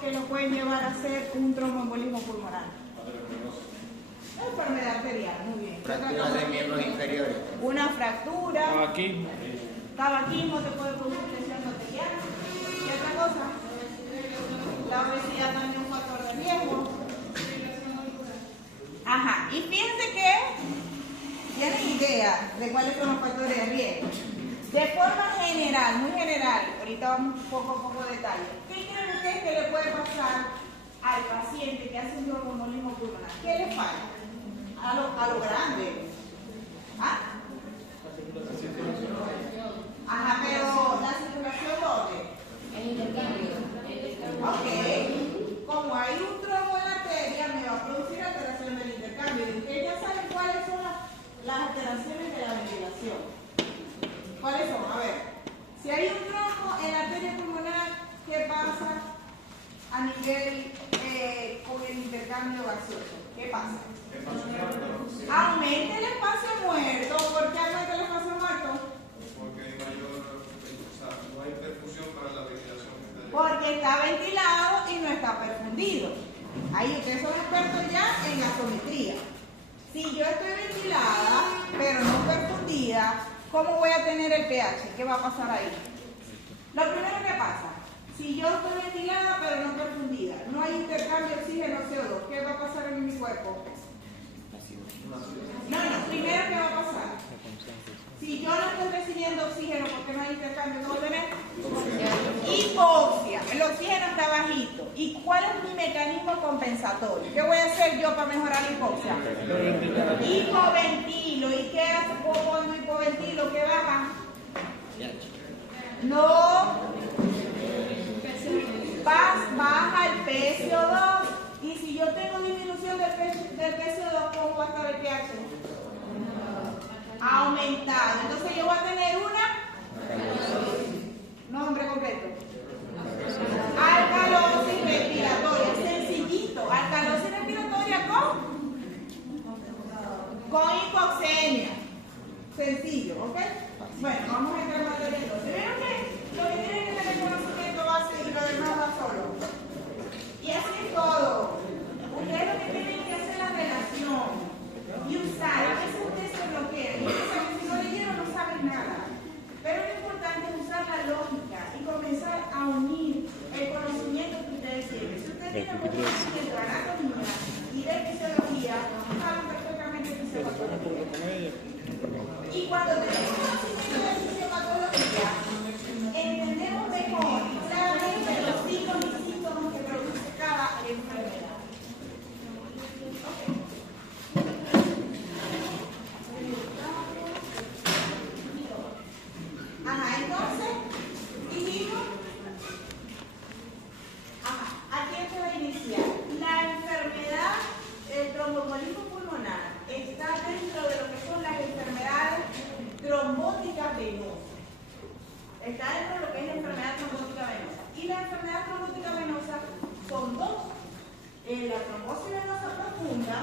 que lo pueden llevar a hacer un tromboembolismo pulmonar? Enfermedad arterial, muy bien. Fractura de miembros inferiores. Una fractura. Tabaquismo. Tabaquismo te puede producir lesión arterial. ¿Qué otra cosa? La obesidad también es un factor de riesgo. Ajá, y fíjense que tienen idea de cuáles son los factores de riesgo. De forma general, muy general, ahorita vamos poco a poco detalle. ¿Qué creen ustedes que le puede pasar al paciente que hace un tromboembolismo pulmonar? ¿Qué le falla? A lo grande. ¿Ah? Ajá, pero la circulación ¿dónde? El intercambio. Ok. Como hay un trombo en la arteria, me va a producir alteración del intercambio. Y ustedes ya saben cuáles son las alteraciones de la ventilación. ¿Cuáles son? A ver. Si hay un trombo en la arteria pulmonar, ¿qué pasa a nivel con el intercambio gaseoso? ¿Qué pasa? Aumenta el espacio muerto. ¿Por qué aumenta el espacio muerto? Porque hay mayor, o sea, no hay perfusión para la ventilación. Porque está ventilado y no está perfundido. Ahí ustedes son expertos ya en gasometría. Si yo estoy ventilada, pero no perfundida, ¿cómo voy a tener el pH? ¿Qué va a pasar ahí? Lo primero que pasa, si yo estoy ventilada pero no perfundida, no hay intercambio de oxígeno-CO2, ¿qué va a pasar en mi cuerpo? No, primero ¿qué va a pasar? Si yo no estoy recibiendo oxígeno porque no hay intercambio, ¿qué voy a tener? Hipoxia. El oxígeno está bajito. ¿Y cuál es mi mecanismo compensatorio? ¿Qué voy a hacer yo para mejorar la hipoxia? Hipoventilo. ¿Y qué hace cuando hipoventilo? ¿Qué baja? No. Baja el PCO2. Y si yo tengo disminución del PCO2, ¿cómo va a estar el pH? Aumentado. Entonces yo voy a tener nombre completo. Alcalosis respiratoria. Sencillito. Alcalosis respiratoria con hipoxemia. Sencillo, ¿ok? Bueno, vamos a entrar en materia entonces. ¿Vieron que lo que tienen que tener conocimiento base y lo demás va solo? Y así es todo. Ustedes lo que tienen que hacer es la relación y usar. A veces ustedes se bloquean. Y ustedes si no leyeron no saben nada. Pero lo importante es usar la lógica y comenzar a unir el conocimiento que ustedes tienen. Si ustedes tienen un conocimiento de anatomía y de fisiología, saben perfectamente fisiopatología. Y cuando tenemos conocimiento de fisiopatología, entendemos mejor claramente los signos y síntomas que produce cada enfermedad. Ajá, entonces, dijimos, aquí se va a iniciar. La enfermedad, el tromboembolismo pulmonar, está dentro de lo que son las enfermedades trombóticas venosas. Está dentro de lo que es la enfermedad trombótica venosa. Y la enfermedad trombótica venosa son dos. La trombosis venosa profunda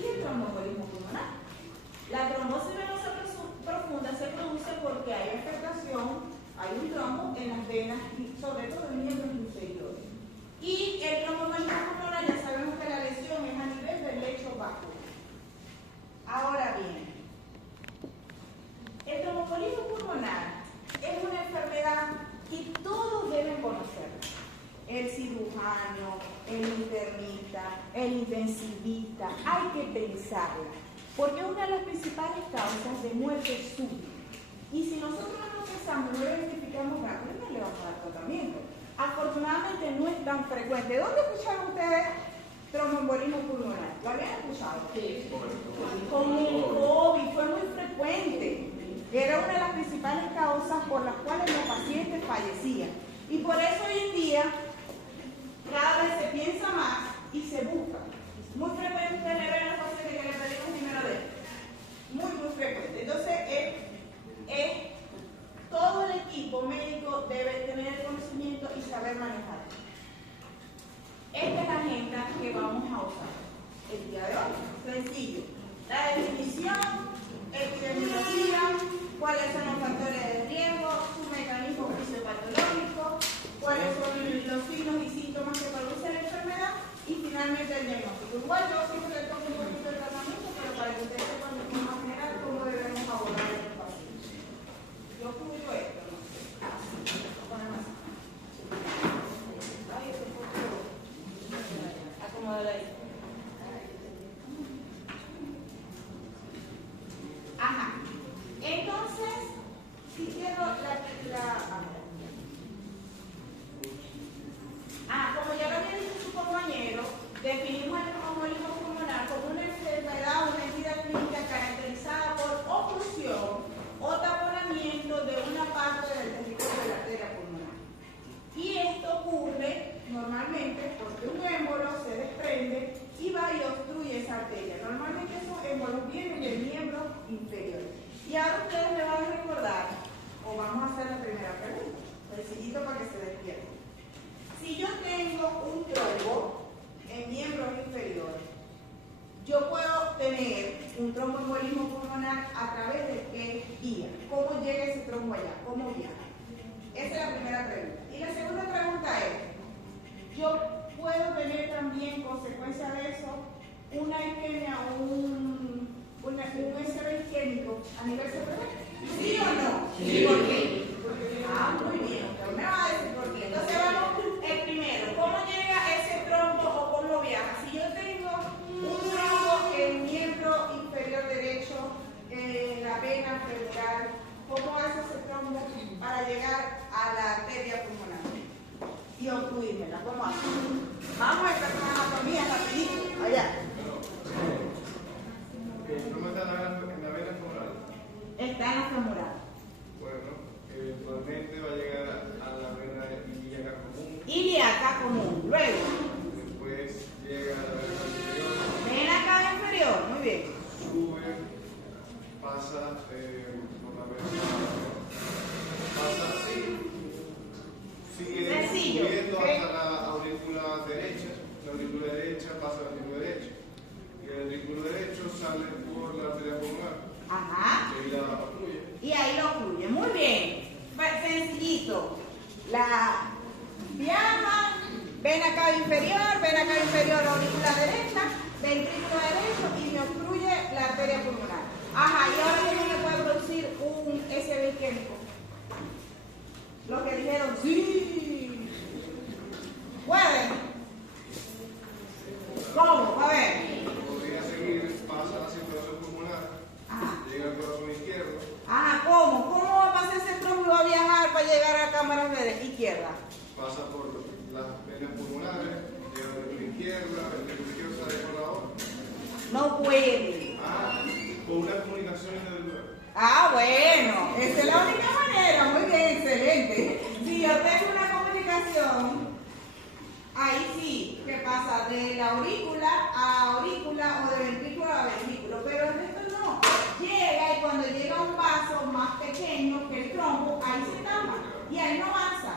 y el tromboembolismo pulmonar. La trombosis venosa profunda se produce porque hay afectación, hay un trombo en las venas y sobre todo en miembros inferiores. Y el tromboembolismo pulmonar ya sabemos que la lesión es a nivel del lecho vascular. Ahora bien, el tromboembolismo pulmonar es una enfermedad que todos deben conocer. El cirujano, el internista, el intensivista, hay que pensarla, porque es una de las principales causas de muerte súbita. Y si nosotros no pensamos, no lo identificamos rápido, no le vamos a dar tratamiento. Afortunadamente no es tan frecuente. ¿Dónde escucharon ustedes tromboembolismo pulmonar? ¿Lo habían escuchado? Sí. Con el COVID fue muy frecuente. Era una de las principales causas por las cuales los pacientes fallecían. Y por eso hoy en día cada vez se piensa más y se busca. Muy frecuente le ven a los pacientes que le pedimos dinero de él. Muy frecuente. Entonces, todo el equipo médico debe tener el conocimiento y saber manejar. Esta es la agenda que vamos a usar el día de hoy. Sencillo. La definición, epidemiología, cuáles son los factores de riesgo, su mecanismo fisiopatológico, cuáles son los signos y síntomas que Igual yo siempre le tomo un poquito de tratamiento, pero para que ustedes sepan de forma general cómo debemos abordar el paciente. Yo cuido esto, ¿no? Ponemos así. Ay, ese poco. Acomódala ahí. Ajá. Entonces, si quiero como ya lo había dicho su compañero, definimos el tromboembolismo pulmonar como una enfermedad, una entidad clínica caracterizada por oclusión o taponamiento de una parte del territorio de la arteria pulmonar. Y esto ocurre normalmente porque un émbolo se desprende y va y obstruye esa arteria. Normalmente esos émbolos vienen del miembro inferior. Y ahora ustedes me van a recordar, o vamos a hacer la primera pregunta, sencillito para que se despierten. Si yo tengo un trombo en miembros inferiores, yo puedo tener un tromboembolismo pulmonar a través de qué vía. ¿Cómo llega ese trombo allá? ¿Cómo viaja? Esa es la primera pregunta. Y la segunda pregunta es, ¿yo puedo tener también consecuencia de eso una isquemia o un SB isquémico a nivel cerebral? ¿Sí o no? Sí. ¿Por qué? Muy bien. Usted me va a decir por qué. Entonces vamos el primero. ¿Cómo llega ese trombo o cómo viaja? Si yo tengo un trombo en miembro inferior derecho, en la vena femoral, ¿cómo hace ese trombo para llegar a la arteria pulmonar y obstruírmela? ¿Cómo hace? Vamos a empezar con anatomía rapidito. Allá. El trombo está en la vena femoral. Está en la femoral. Bueno, eventualmente va a llegar a la vena ilíaca común. Ilíaca común. Luego. Después llega a la vena inferior. Vena cava inferior. Muy bien. Sube, pasa por la vena inferior. Pasa así. Sigue Sencillo. subiendo hasta la aurícula derecha. La aurícula derecha pasa a la aurícula derecha. Y el aurículo derecho sale por la arteria pulmonar. Ajá. Y ahí la obstruye. Y ahí lo fluye. Muy bien. Sencillito. La viaja, vena cava inferior, aurícula derecha, ventrículo derecho y me obstruye la arteria pulmonar. Ajá, y ahora ¿quién me puede producir un SB isquémico? Los que dijeron sí. ¿Pueden? ¿Cómo? A ver. Podría seguir, pasa a la circulación pulmonar, Ajá. llega al corazón izquierdo, Ajá, ¿cómo? ¿Cómo va a pasar ese trombo y va a viajar para llegar a la cámara de izquierda? pasa por las venas pulmonares, llega a la aurícula izquierda, el ventrículo izquierdo sale por la otra. No puede. Con una comunicación individual. Ah, bueno, esa es la única manera. Muy bien, excelente. Si yo tengo una comunicación, ahí sí, que pasa de la aurícula a aurícula o de ventrículo a ventrículo, pero el resto no. Llega y cuando llega a un vaso más pequeño que el trombo, ahí se tapa y ahí no avanza.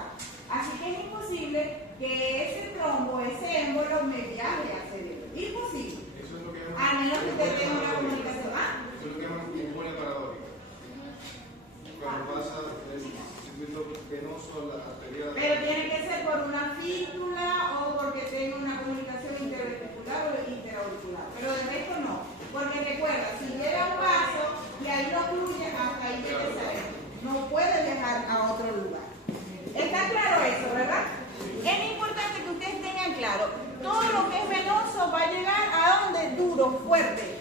Así que es imposible que ese trombo, ese émbolo me viaje al cerebro. Imposible. Eso es lo que A menos que usted tenga una comunicación. ¿Ah? Eso es lo que llaman impone paradójica. Cuando pasa del circuito venoso a la arteria. Pero tiene que ser por una fístula o porque tenga una comunicación intervesicular o interauricular. Pero de resto no. Porque recuerda, si llega un vaso y ahí lo fluye, hasta ahí llega el cerebro. No puede viajar a otro lugar. ¿Está claro eso, verdad? Es importante que ustedes tengan claro, todo lo que es venoso va a llegar a donde duro, fuerte.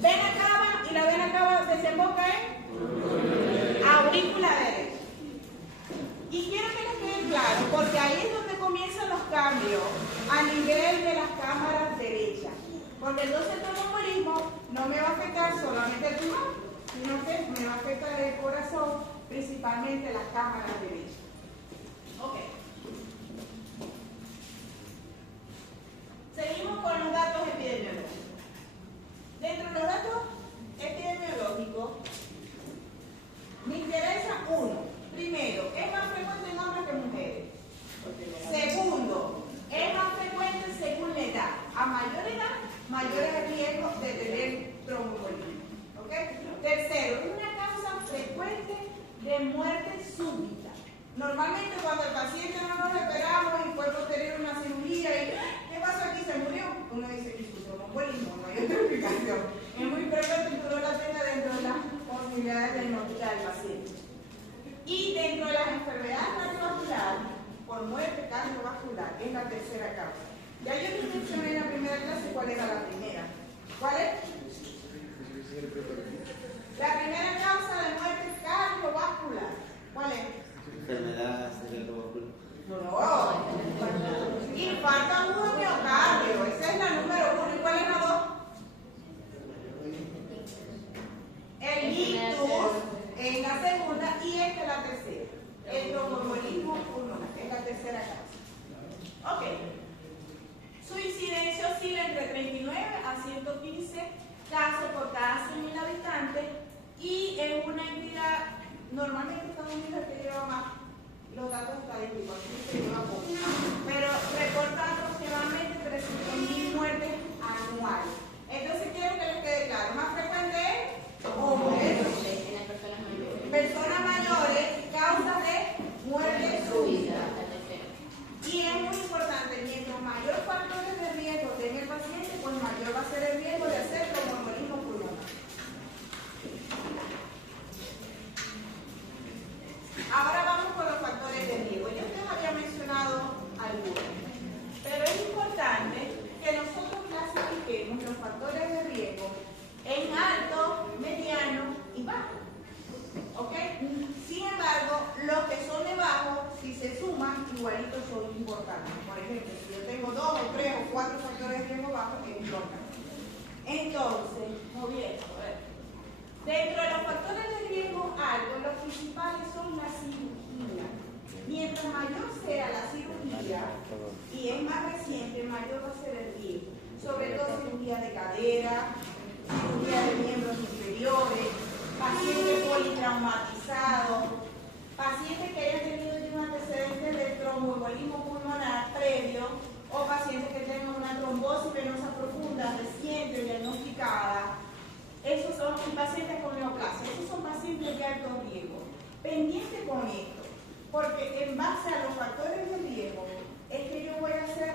Vena cava y la vena cava desemboca en aurícula derecha. Y quiero que les quede claro, porque ahí es donde comienzan los cambios a nivel de las cámaras derechas. Porque entonces el tromboembolismo no me va a afectar solamente el pulmón, sino que me va a afectar el corazón, principalmente las cámaras derechas. Ok. Seguimos con los datos epidemiológicos. Dentro de los datos epidemiológicos, me interesa uno. Primero, es más frecuente en hombres que en mujeres. Segundo, es más frecuente según la edad. A mayor edad, mayor es el riesgo de tener tromboembolismo. ¿Okay? Tercero, es una causa frecuente de muerte súbita. Normalmente cuando el paciente no nos esperamos y fue posterior a una cirugía y ¿qué pasó aquí? Se murió. cardiovascular, es la tercera causa. Ya yo les mencioné en la primera clase cuál era la primera. ¿Cuál es? La primera causa de muerte cardiovascular. ¿Cuál es? Enfermedad cerebrovascular. No. Infarto agudo miocardio. Esa es la número 1. ¿Y cuál es la 2? El ictus en la segunda y esta es la tercera. El tromboembolismo pulmonar es la tercera causa. Ok. Su incidencia oscila entre 39 a 115 casos por cada 100.000 habitantes y es una entidad, normalmente Estados Unidos que lleva más los datos estadísticos, así que lleva poco, pero reporta aproximadamente 300.000 muertes anuales. Entonces quiero que les quede claro, más frecuente es hombres, personas mayores, causas de muerte súbita. Y es muy importante, mientras mayor factores de riesgo tenga el paciente, pues mayor va a ser el riesgo de hacer tromboembolismo pulmonar. Ahora vamos con los factores de riesgo. Yo les había mencionado algunos, pero es importante que nosotros clasifiquemos los factores de riesgo en alto, mediano y bajo. ¿Ok? Sin embargo, los que son de bajo, si se suman, igualitos son importantes. Por ejemplo, si yo tengo 2 o 3 o 4 factores de riesgo bajos, es importante. Entonces, muy bien, a ver. Dentro de los factores de riesgo altos, los principales son la cirugía. Mientras mayor sea la cirugía y es más reciente, mayor va a ser el riesgo. Sobre todo cirugía de cadera, cirugía de miembros inferiores, pacientes politraumatizados, pacientes que hayan tenido un antecedente de tromboembolismo pulmonar previo o pacientes que tengan una trombosis venosa profunda reciente diagnosticada. Esos son pacientes con neoplasia, esos son pacientes de alto riesgo. Pendiente con esto, porque en base a los factores de riesgo es que yo voy a hacer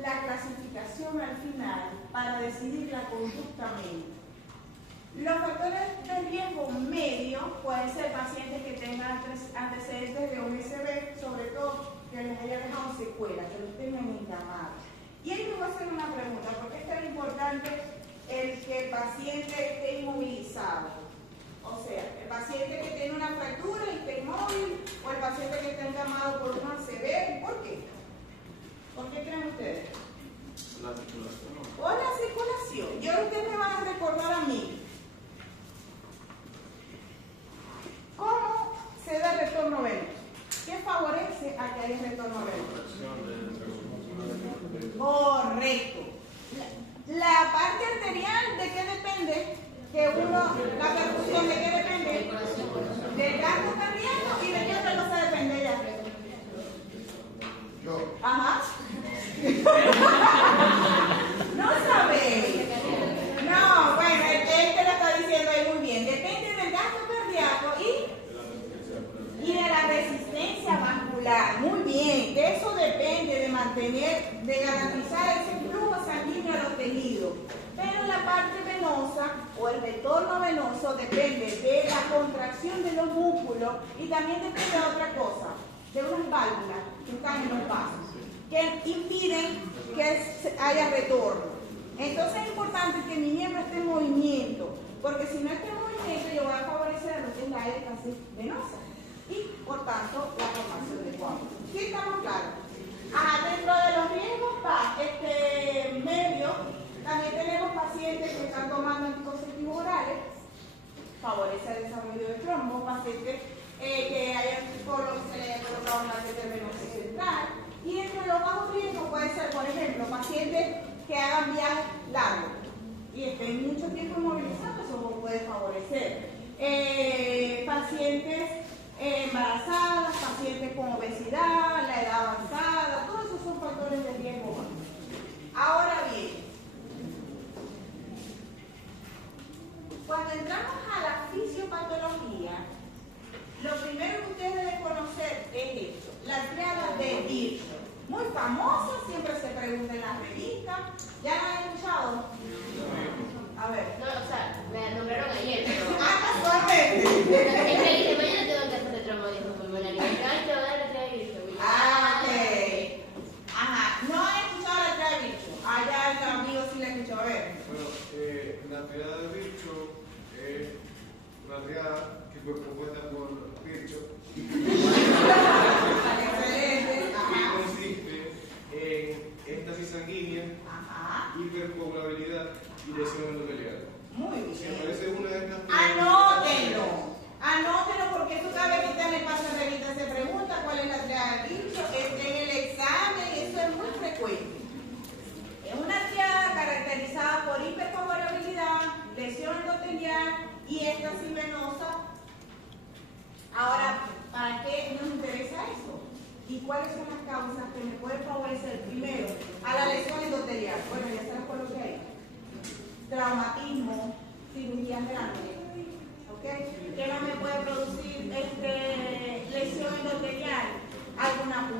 la clasificación al final para decidir la conducta médica. Los factores de riesgo medio pueden ser pacientes que tengan antecedentes de OSB, sobre todo que les haya dejado secuelas, que los tengan encamados. Y ahí me voy a hacer una pregunta, ¿por qué es tan importante el que el paciente esté inmovilizado? O sea, el paciente que tiene una fractura y esté inmóvil, o el paciente que está encamado por un ACV, ¿por qué? ¿Por qué creen ustedes? La circulación. O la circulación. Yo ustedes me van a recordar a mí. ¿Cómo se da el retorno venoso? ¿Qué favorece a que haya retorno venoso? Correcto. La parte arterial, ¿de qué depende? Que uno, la perfusión, ¿de qué depende? Del gasto cardíaco y de qué otra cosa depende ya. Yo. Ajá. No sabéis. No, bueno, él te lo está diciendo ahí muy bien. Depende del gasto cardíaco y de la resistencia vascular. Muy bien, de eso depende de mantener, de garantizar ese flujo sanguíneo a los tejidos. Pero la parte venosa o el retorno venoso depende de la contracción de los músculos y también depende de otra cosa, de unas válvulas que están en los vasos, que impiden que haya retorno. Entonces es importante que mi miembro esté en movimiento, porque si no está en movimiento yo voy a favorecer a lo que es la éresis venosa y por tanto la formación de coágulos. ¿Sí estamos claros? Dentro de los riesgos medios, también tenemos pacientes que están tomando anticonceptivos orales, favorece el desarrollo de trombos, pacientes que hayan por lo que se le haya colocado una catéter venoso central. Y entre los bajos riesgos puede ser, por ejemplo, pacientes que hagan viajes largos y estén mucho tiempo inmovilizados, eso puede favorecer. Pacientes embarazadas, pacientes con obesidad, la edad avanzada, todos esos son factores de riesgo. Ahora bien, cuando entramos a la fisiopatología, lo primero que ustedes deben conocer es esto, la triada de Virchow. Muy famosa, siempre se pregunta en las revistas. ¿Ya la han escuchado? A ver. No, o sea, me nombraron ayer, pero... Casualmente. Es que dije, mañana tengo que hacer de tromboembolismo pulmonar. Y me dije, ay, te voy a dar la triada de Virchow. Ok.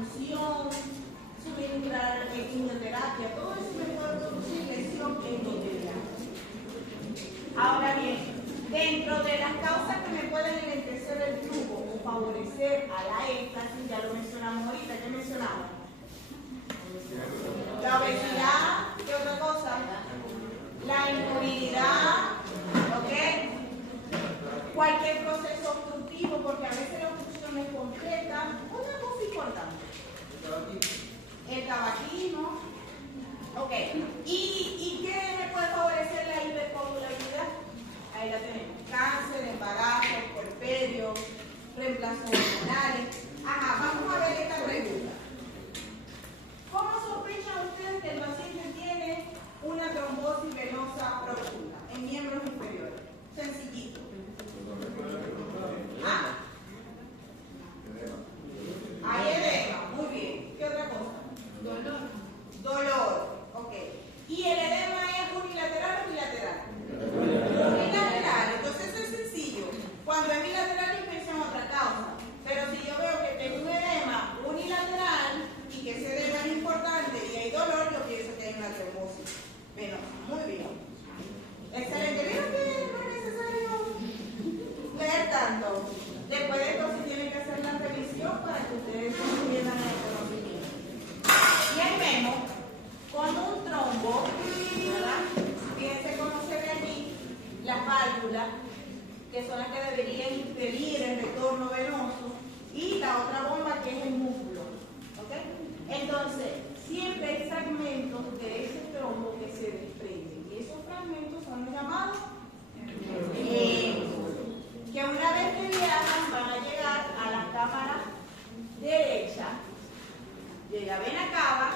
punción, suministrar quimioterapia, todo eso me puede producir lesión endotelial. Ahora bien, dentro de las causas que me pueden enlentecer el flujo o favorecer a la éxtasis, ya lo mencionamos ahorita, ¿qué mencionamos? La obesidad, ¿qué otra cosa? La inmovilidad, ¿ok? Cualquier proceso obstructivo, porque a veces la obstrucción es completa. Una cosa importante. El tabaquismo. Ok. ¿Y qué me puede favorecer la hipercoagulabilidad? Ahí la tenemos. Cáncer, embarazo, puerperio, reemplazos hormonales. Ajá, vamos a ver esta pregunta. ¿Cómo sospechan ustedes que el paciente tiene una trombosis venosa profunda en miembros inferiores? Sencillito. ¿Ah? Hay edema, muy bien. ¿Qué otra cosa? Dolor. Ok. ¿Y el edema es unilateral o bilateral? Bilateral. Entonces eso es sencillo. Cuando es bilateral pienso en otra causa. Pero si yo veo que tengo un edema unilateral y que ese edema es importante y hay dolor, yo pienso que hay una trombosis venosa. Muy bien. Excelente. ¿Vieron que no es necesario leer tanto? Después de esto sí tienen que hacer la revisión para que ustedes entiendan el conocimiento. Y ahí vemos como un trombo, ¿verdad? Fíjense cómo se ve allí las válvulas, que son las que deberían impedir el retorno venoso, y la otra bomba que es el músculo. ¿Ok? Entonces, siempre hay fragmentos de ese trombo que se desprenden, y esos fragmentos son los llamados que una vez que viajan van a llegar a la cámara derecha. Llega vena cava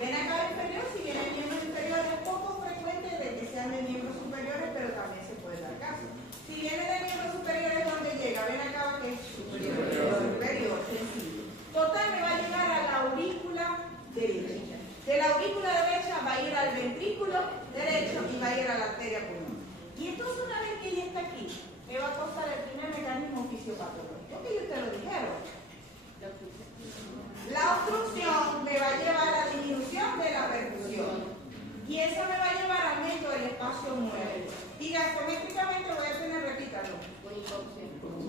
inferior. Si viene el miembro inferior es poco frecuente de que sean de miembros superiores, pero también se puede dar caso. Si viene de miembros superiores, ¿dónde llega? Vena cava que es superior, sencillo. Total, me va a llegar a la aurícula derecha. De la aurícula derecha va a ir al ventrículo derecho y va a ir a la arteria pulmonar. Y entonces una vez que ya está aquí, me va a causar el primer mecanismo fisiopatológico, que ustedes lo dijeron. La obstrucción me va a llevar a la disminución de la perfusión. Y eso me va a llevar a aumento del espacio mueble. Y gasométricamente lo voy a tener, repítalo.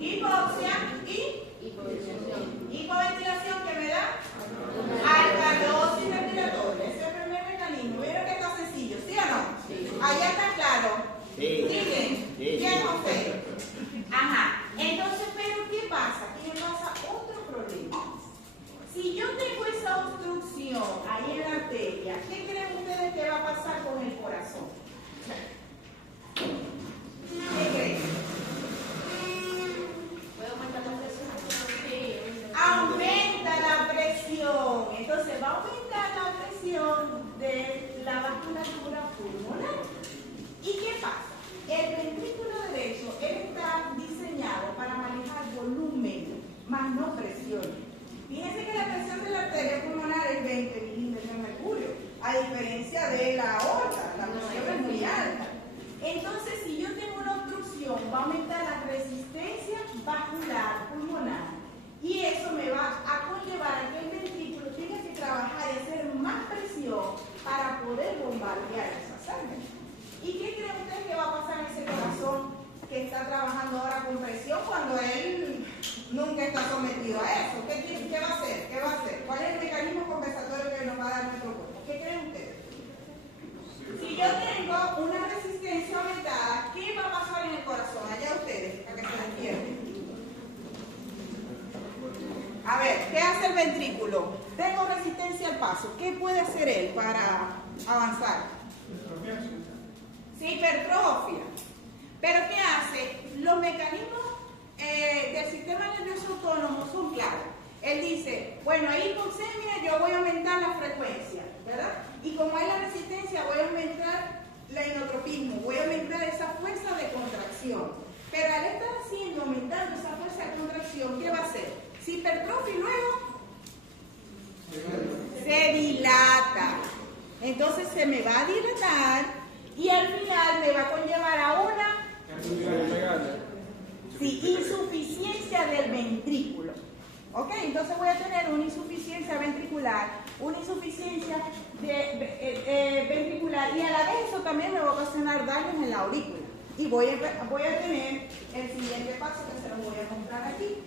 Hipoxia y hipoventilación, que me da alcalosis respiratoria. Ese es el primer mecanismo. ¿Vieron que está sencillo? ¿Sí o no? Sí. Allá está claro. Sí. ¿Siguen? ¿Quién no sé? Ajá. Entonces, ¿pero qué pasa? ¿Qué pasa? Otro problema. Si yo tengo esa obstrucción ahí en la arteria, ¿qué creen ustedes que va a pasar con el corazón? ¿Qué creen? ¿Puede aumentar la presión? Sí. Aumenta la presión. Entonces va a aumentar la presión de la vasculatura pulmonar. ¿Y qué pasa? El ventrículo derecho, él está diseñado para manejar volumen, más no presión. Fíjense que la presión de la arteria pulmonar es 20 milímetros de mercurio, a diferencia de la aorta, la presión es muy alta. Entonces, si yo tengo una obstrucción, va a aumentar la resistencia vascular pulmonar. Y eso me va a conllevar a que el ventrículo tenga que trabajar y hacer más presión para poder bombardear esa sangre. ¿Y qué creen ustedes que va a pasar en ese corazón que está trabajando ahora con presión cuando él nunca está sometido a eso? ¿Qué va a hacer? ¿Qué va a hacer? ¿Cuál es el mecanismo compensatorio que nos va a dar nuestro cuerpo? ¿Qué creen ustedes? Si yo tengo una resistencia aumentada, ¿qué va a pasar en el corazón? Allá ustedes, para que se despierten. A ver, ¿qué hace el ventrículo? Tengo resistencia al paso. ¿Qué puede hacer él para avanzar? Sí, hipertrofia. ¿Pero qué hace? Los mecanismos del sistema nervioso autónomo son claros. Él dice, bueno, hay hipoxemia, yo voy a aumentar la frecuencia, ¿verdad? Y como hay la resistencia, voy a aumentar el inotropismo, voy a aumentar esa fuerza de contracción. Pero al estar haciendo, aumentando esa fuerza de contracción, ¿qué va a hacer? Si hipertrofia y luego se dilata. Entonces se me va a dilatar y al final me va a conllevar a una insuficiencia del ventrículo. ¿Ok? Entonces voy a tener una insuficiencia ventricular, una insuficiencia ventricular y a la vez eso también me va a ocasionar daños en la aurícula. Y voy a tener el siguiente paso que se los voy a mostrar aquí.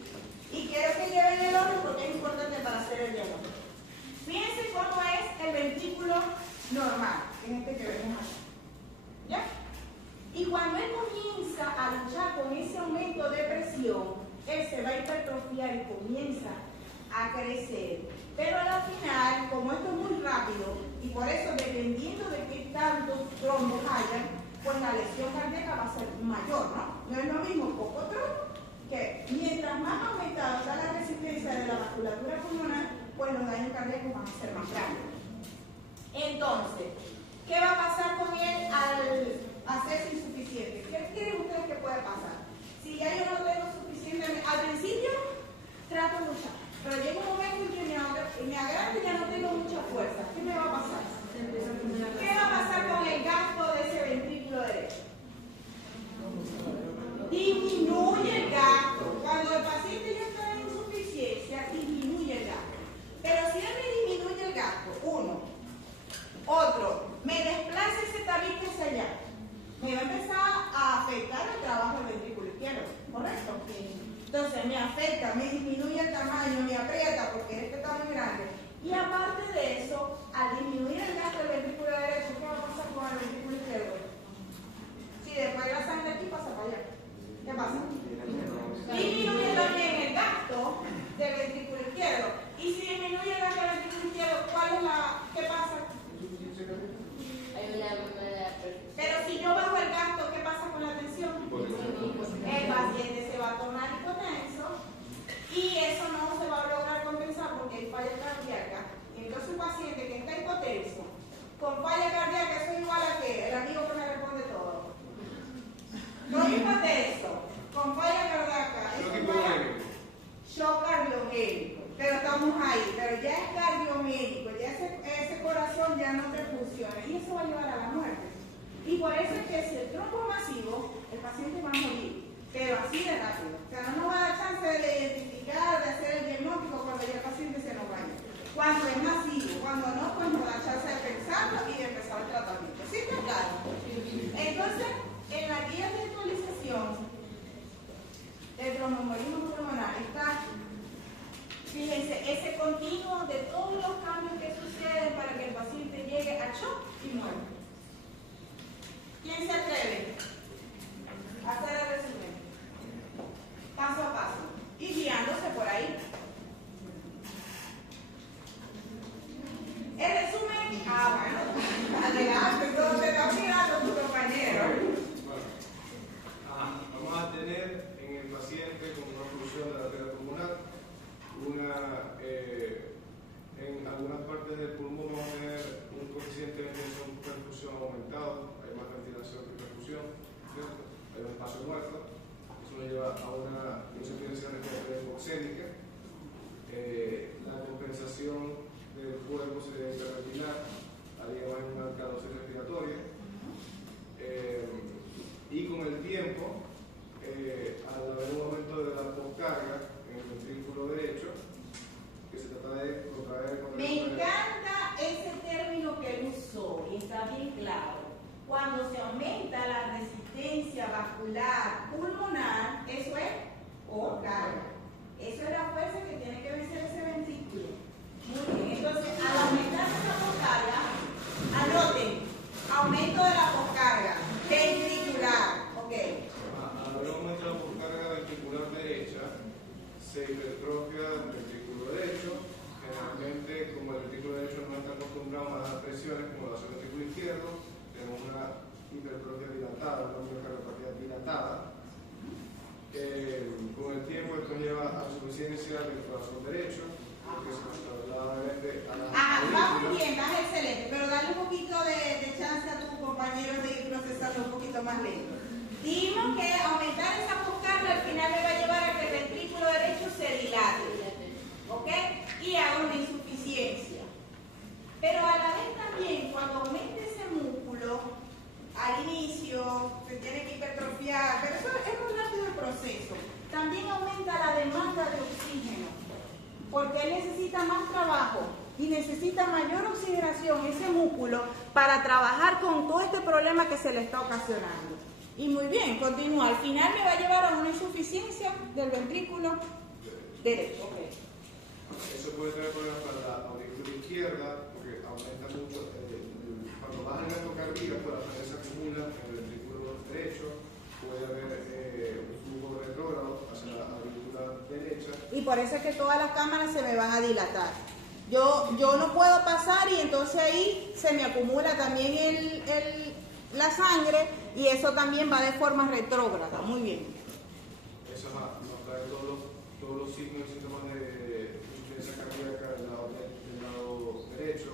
Y quiero que lleven el orden porque es importante para hacer el diagnóstico. Fíjense cómo es el ventrículo normal, que es este que vemos aquí. ¿Ya? Y cuando él comienza a luchar con ese aumento de presión, él se va a hipertrofiar y comienza a crecer. Pero al final, como esto es muy rápido, y por eso dependiendo de qué tantos trombos hayan, pues la lesión cardíaca va a ser mayor, ¿no? No es lo mismo poco trombo, que mientras más aumentada está la resistencia de la vasculatura pulmonar, pues los daños cardíacos van a ser más grandes. Entonces, ¿qué va a pasar con él al hacerse insuficiente? ¿Qué creen ustedes que puede pasar? Si ya yo no tengo suficiente, al principio trato de luchar, pero llega un momento en que me agrando y ya no tengo mucha fuerza. ¿Qué me va a pasar? ¿Qué va a pasar con el gasto de ese ventrículo derecho? Disminuye el gasto. Cuando el paciente ya está en insuficiencia, disminuye el gasto. Pero si él me disminuye el gasto, uno, otro, me desplaza ese tabique hacia allá, me va a empezar a afectar el trabajo del ventrículo izquierdo, ¿correcto? Entonces me afecta, me disminuye el tamaño, me aprieta porque este está muy grande. Y aparte de eso, al disminuir el gasto del ventrículo derecho, ¿qué va a pasar con el ventrículo izquierdo? Si después la sangre aquí pasa para allá, ¿qué pasa? Disminuye también el gasto del ventrículo izquierdo. Y si disminuye el gasto del ventrículo izquierdo, ¿qué pasa? Pero si yo bajo el gasto, ¿qué pasa con la tensión? El paciente se va a tornar hipotenso y eso no se va a lograr compensar porque hay falla cardíaca. Y entonces un paciente que está hipotenso, con falla cardíaca, eso es igual a que el amigo que me responde todo. No hipotenso, con falla cardíaca, eso es igual a shock cardiogénico. Pero estamos ahí, pero ya es cardiomédico, ya ese corazón ya no te funciona y eso va a llevar a la muerte. Y por eso es que si el trombo es masivo, el paciente va a morir, pero así de rápido. O sea, no nos va a dar chance de identificar, de hacer el diagnóstico cuando ya el paciente se nos vaya. Cuando es masivo, cuando no, pues nos da chance de pensarlo y de empezar el tratamiento. ¿Sí está claro? Entonces, en la guía de actualización del tromboembolismo pulmonar está, fíjense, ese continuo de todos los cambios que suceden para que el paciente llegue a shock y muera. ¿Quién se atreve a hacer el resumen? Paso a paso. Y guiándose por ahí. El resumen, bueno, adelante, todo te está mirando tu compañero. Vamos a tener en el paciente con una oclusión de la arteria pulmonar, en algunas partes del pulmón vamos a tener un coeficiente de tensión perfusión aumentado, hay más ventilación que perfusión, ¿cierto? Hay un espacio muerto, eso nos lleva a una insuficiencia respiratoria hipoxémica. La compensación del cuerpo sería hiperventilar, haría más una alcalosis respiratoria. Y con el tiempo, al haber un aumento de la poscarga en el ventrículo derecho, que se trata de contraer. Me encanta ese término que él usó y está bien claro. Cuando se aumenta la resistencia vascular pulmonar, eso es poscarga. Eso es la fuerza que tiene que vencer ese ventrículo. Muy bien, entonces al aumentar esa poscarga, anoten, aumento de la poscarga ventricular, ok. Al haber aumento de la poscarga ventricular derecha, se hipertrofia el ventrículo derecho. Generalmente, como el ventrículo derecho no está acostumbrado a dar presiones como lo hace el ventrículo izquierdo, tenemos una hipertrofia dilatada, una miocardiopatía dilatada. Con el tiempo esto lleva a insuficiencia del corazón derecho, porque se nos traslada a la va muy bien, vas excelente, pero dale un poquito de chance a tus compañeros de ir procesando un poquito más lento. Dijimos que aumentar esa poscarga al final me va a llevar a que el ventrículo derecho se dilate, ¿ok? Y haga una insuficiencia. Pero a la vez también, cuando aumente ese músculo, al inicio se tiene que hipertrofiar, pero eso es muy rápido el proceso. También aumenta la demanda de oxígeno. porque él necesita más trabajo y necesita mayor oxigenación, ese músculo, para trabajar con todo este problema que se le está ocasionando. Y muy bien, continúa. Al final me va a llevar a una insuficiencia del ventrículo derecho. Okay. Eso puede tener problemas para la aurícula izquierda, porque aumenta mucho. Cuando baja el endocardía, pues la sangre se acumula en el ventrículo derecho, puede haber un flujo retrógrado hacia la aurícula derecha. Y por eso es que todas las cámaras se me van a dilatar. Yo no puedo pasar y entonces ahí se me acumula también la sangre y eso también va de forma retrógrada. Muy bien. Eso nos trae todos los signos y síntomas de insuficiencia cardíaca del lado derecho.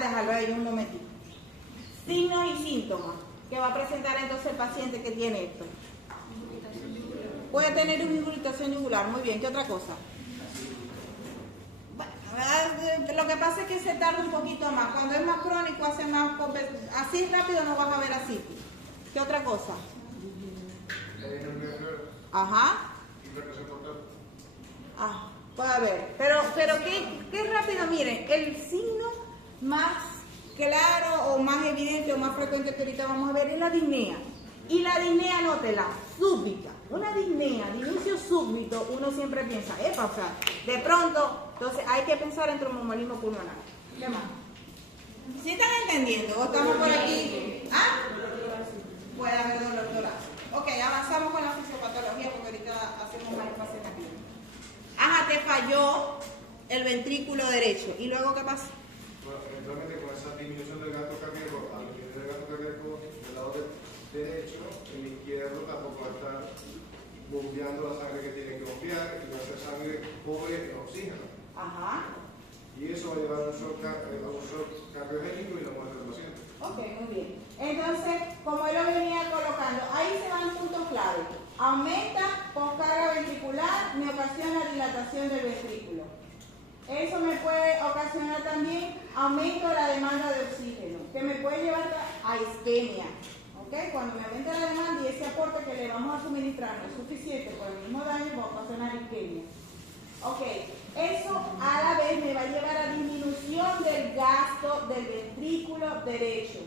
Déjalo ahí un momentito. Signos y síntomas que va a presentar entonces el paciente que tiene esto. Puede tener una irritación yugular. Muy bien. ¿Qué otra cosa? Lo que pasa es que se tarda un poquito más. Cuando es más crónico, hace más. Así rápido no vas a ver así. ¿Qué otra cosa? Ajá. Puede haber. Pero ¿qué rápido? Miren, el signo más claro o más evidente o más frecuente que ahorita vamos a ver es la disnea. Y la disnea, nótela, súbita. Una disnea de inicio súbito, uno siempre piensa, o sea, de pronto, entonces hay que pensar en tromboembolismo pulmonar. ¿Qué más? ¿Sí están entendiendo? ¿O estamos por aquí? ¿Ah? Puede haber dolor torácico. Ok, avanzamos con la fisiopatología porque ahorita hacemos más énfasis aquí. Ajá, te falló el ventrículo derecho. ¿Y luego qué pasa? Bueno, eventualmente con esa disminución del gasto cardíaco, al disminuir el gasto cardíaco del lado derecho, el izquierdo tampoco va a estar bombeando la sangre que tiene que bombear y esa sangre pobre en oxígeno. Ajá. Y eso va a llevar a un shock cardiogénico y la muerte del paciente. Ok, muy bien. Entonces, como yo lo venía colocando, ahí se van puntos clave. Aumenta poscarga ventricular, me ocasiona dilatación del ventrículo. Eso me puede ocasionar también aumento de la demanda de oxígeno, que me puede llevar a isquemia. ¿Okay? Cuando me aumenta la demanda y ese aporte que le vamos a suministrar no es suficiente por el mismo daño, va a ocasionar isquemia. Ok, eso a la vez me va a llevar a disminución del gasto del ventrículo derecho.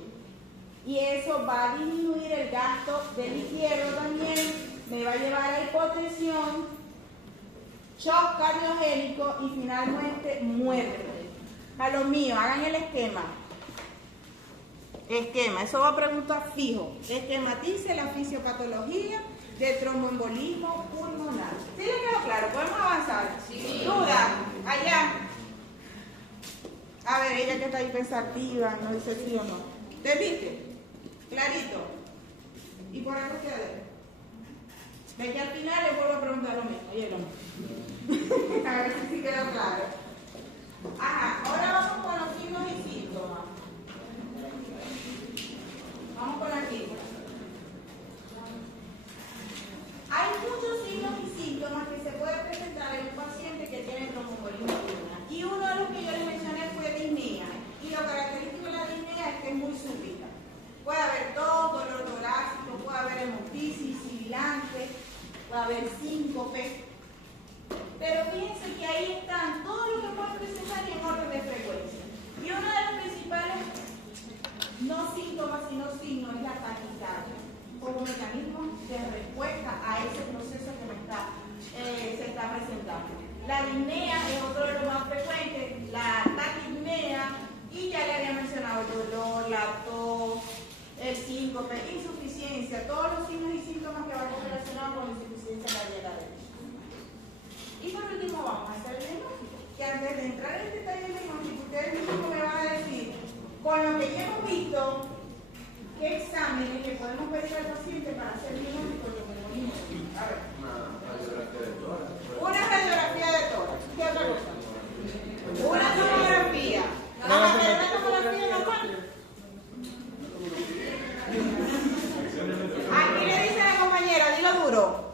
Y eso va a disminuir el gasto del izquierdo también, me va a llevar a hipotensión, shock cardiogénico y finalmente muerte. A los míos, hagan el esquema. Esquema, eso va a preguntar fijo. Esquematice la fisiopatología de tromboembolismo pulmonar. ¿Sí le quedó claro? ¿Podemos avanzar? Sí. ¿Duda? Allá. A ver, ella que está ahí pensativa, no dice sí o no. ¿Te viste? Clarito. ¿Y por acá qué hay? Ve que al final le vuelvo a preguntar lo mismo. Oye, lo mismo. A ver si sí quedó claro. Ajá, ahora vamos con los signos y síntomas. Vamos por aquí. Hay muchos signos y síntomas que se pueden presentar en un paciente que tiene tromboembolismo pulmonar. Y uno de los que yo les mencioné fue disnea. Y lo característico de la disnea es que es muy súbita. Puede haber tos, dolor torácico, puede haber hemoptisis, sibilante, puede haber síncope. Pero fíjense que ahí están todos los que pueden presentar en orden de frecuencia. Y uno de los principales, no síntomas, sino signos, es la taquicardia, como mecanismo de respuesta a ese proceso que se está presentando. La disnea es otro de los más frecuentes, la taquipnea, y ya le había mencionado el dolor, la tos, el síncope, insuficiencia, todos los signos y síntomas que van relacionados con la insuficiencia cardíaca derecha. Y por último vamos a hacer el diagnóstico, que antes de entrar en el detalle del diagnóstico, ustedes mismos me van a decir, con lo que ya hemos visto, qué exámenes le podemos pedir al paciente para hacer el diagnóstico de tromboembolismo. A ver. Una radiografía de tórax. ¿Qué otra cosa? Una tomografía. ¿Una tomografía normal? Aquí le dice la compañera, dilo duro.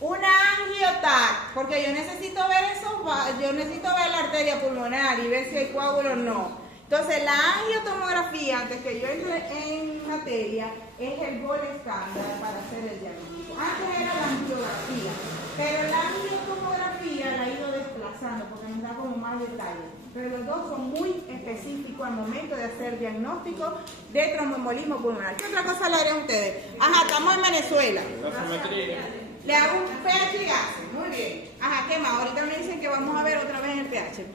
Una angiotac, porque yo necesito ver eso, yo necesito ver la arteria pulmonar y ver si hay coágulo o no. Entonces, la angiotomografía, antes que yo entre en materia, es el gold estándar para hacer el diagnóstico. Antes era la angiografía. Pero la tomografía la ha ido desplazando porque nos da como más detalle. Pero los dos son muy específicos al momento de hacer diagnóstico de tromboembolismo pulmonar. ¿Qué otra cosa le haré a ustedes? Ajá, estamos en Venezuela. Le hago un pH gas. Muy bien. Ajá, ¿qué más? Ahorita me dicen que vamos a ver otra vez el pH.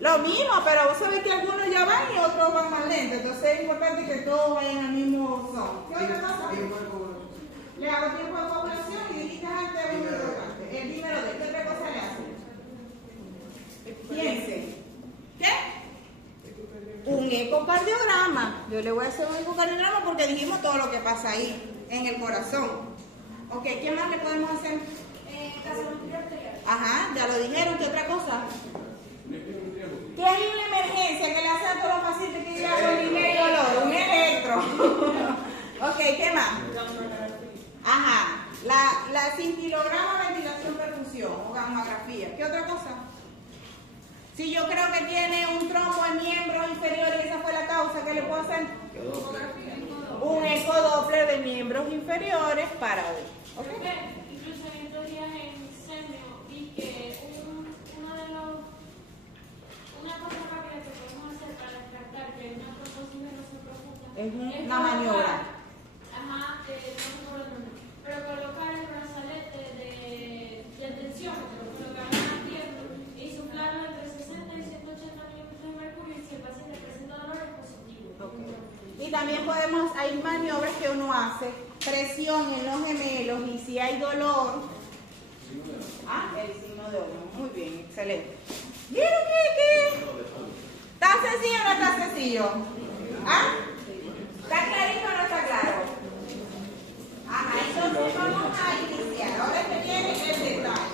Lo mismo, pero vos sabés que algunos ya van y otros van más lento. Entonces es importante que todos vayan al mismo son. ¿Qué otra cosa? Le hago tiempo de coagulación y dijiste antes algo muy importante. El dímero D. ¿Qué otra cosa le hace? Piensen. ¿Qué? Un ecocardiograma. Yo le voy a hacer un ecocardiograma porque dijimos todo lo que pasa ahí, en el corazón. Ok, ¿qué más le podemos hacer? Gasometría arterial. Ajá, ya lo dijeron. ¿Qué otra cosa? Que hay una emergencia que le hace a todos los pacientes que llegan con dinero y dolor. Un electro. Ok, ¿qué más? Ajá, la cintilograma, ventilación, perfusión o gamografía. ¿Qué otra cosa? Si yo creo que tiene un trombo en miembros inferiores y esa fue la causa, ¿qué le puedo hacer? Un ecodoppler de miembros inferiores para hoy. ¿Okay? Incluso en estos días en Semio vi que una cosa rápida que podemos hacer para descartar que una trombosis venosa profunda Es una maniobra. Ajá, no recuerdo el nombre. Pero colocar el brazalete de tensiómetro, colocarlo en la pierna y soplarlo entre 60 y 180 milímetros de mercurio y si el paciente presenta dolor es positivo. Okay. Y también hay maniobras que uno hace, presión en los gemelos y si hay dolor, el signo de oro. Muy bien, excelente. ¿Vieron qué? ¿Está sencillo o no está sencillo? ¿Ah? ¿Está clarito o no está claro? Ajá, entonces vamos a iniciar. Ahora que viene el detalle.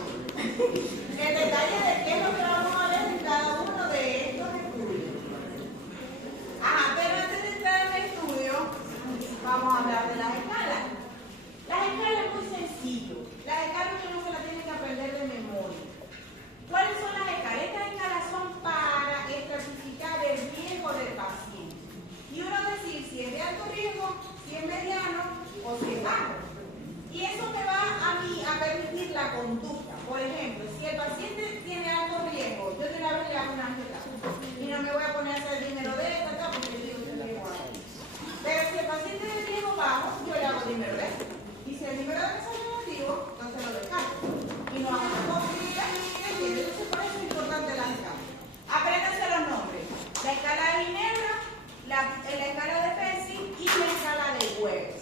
El detalle de qué es lo que vamos a ver en cada uno de estos estudios. Ajá, pero antes de entrar en el estudio, vamos a hablar de las escalas. Las escalas es muy sencillo. Las escalas uno no se las tiene que aprender de memoria. ¿Cuáles son las escalas? Estas escalas son para estratificar el riesgo del paciente. Y uno decir si es de alto riesgo, si es mediano o si es bajo. Y eso me va a mí a permitir la conducta. Por ejemplo, si el paciente tiene alto riesgo, yo de una vez le hago una angiografía. Y no me voy a poner a hacer el dímero D, porque yo digo que es riesgo alto. Pero si el paciente es de riesgo bajo, yo le hago el dímero D. Y si el dímero D me sale negativo, entonces lo descarto. Y no hago la copia. Entonces por eso es importante la escala. Apréndanse los nombres. La escala de Ginebra, la escala de Pesci y la escala de Weber.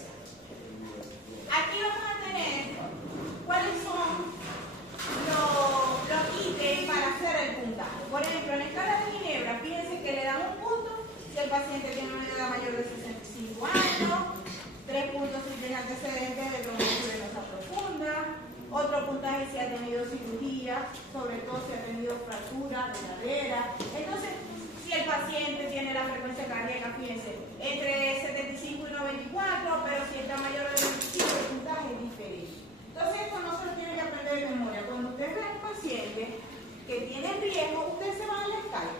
Aquí vamos a tener cuáles son los ítems para hacer el puntaje. Por ejemplo, en la escala de Ginebra, fíjense que le dan un punto si el paciente tiene una edad mayor de 65 años, 3 puntos si tiene antecedentes de trombosis venosa profunda, otro puntaje si ha tenido cirugía, sobre todo si ha tenido fractura de cadera. Entonces, si el paciente tiene la frecuencia cardíaca, fíjense, entre 75 y 94, pero si está mayor de 25, el puntaje es diferente. Entonces, esto no se lo tiene que aprender de memoria. Cuando usted ve a un paciente que tiene riesgo, usted se va a la escala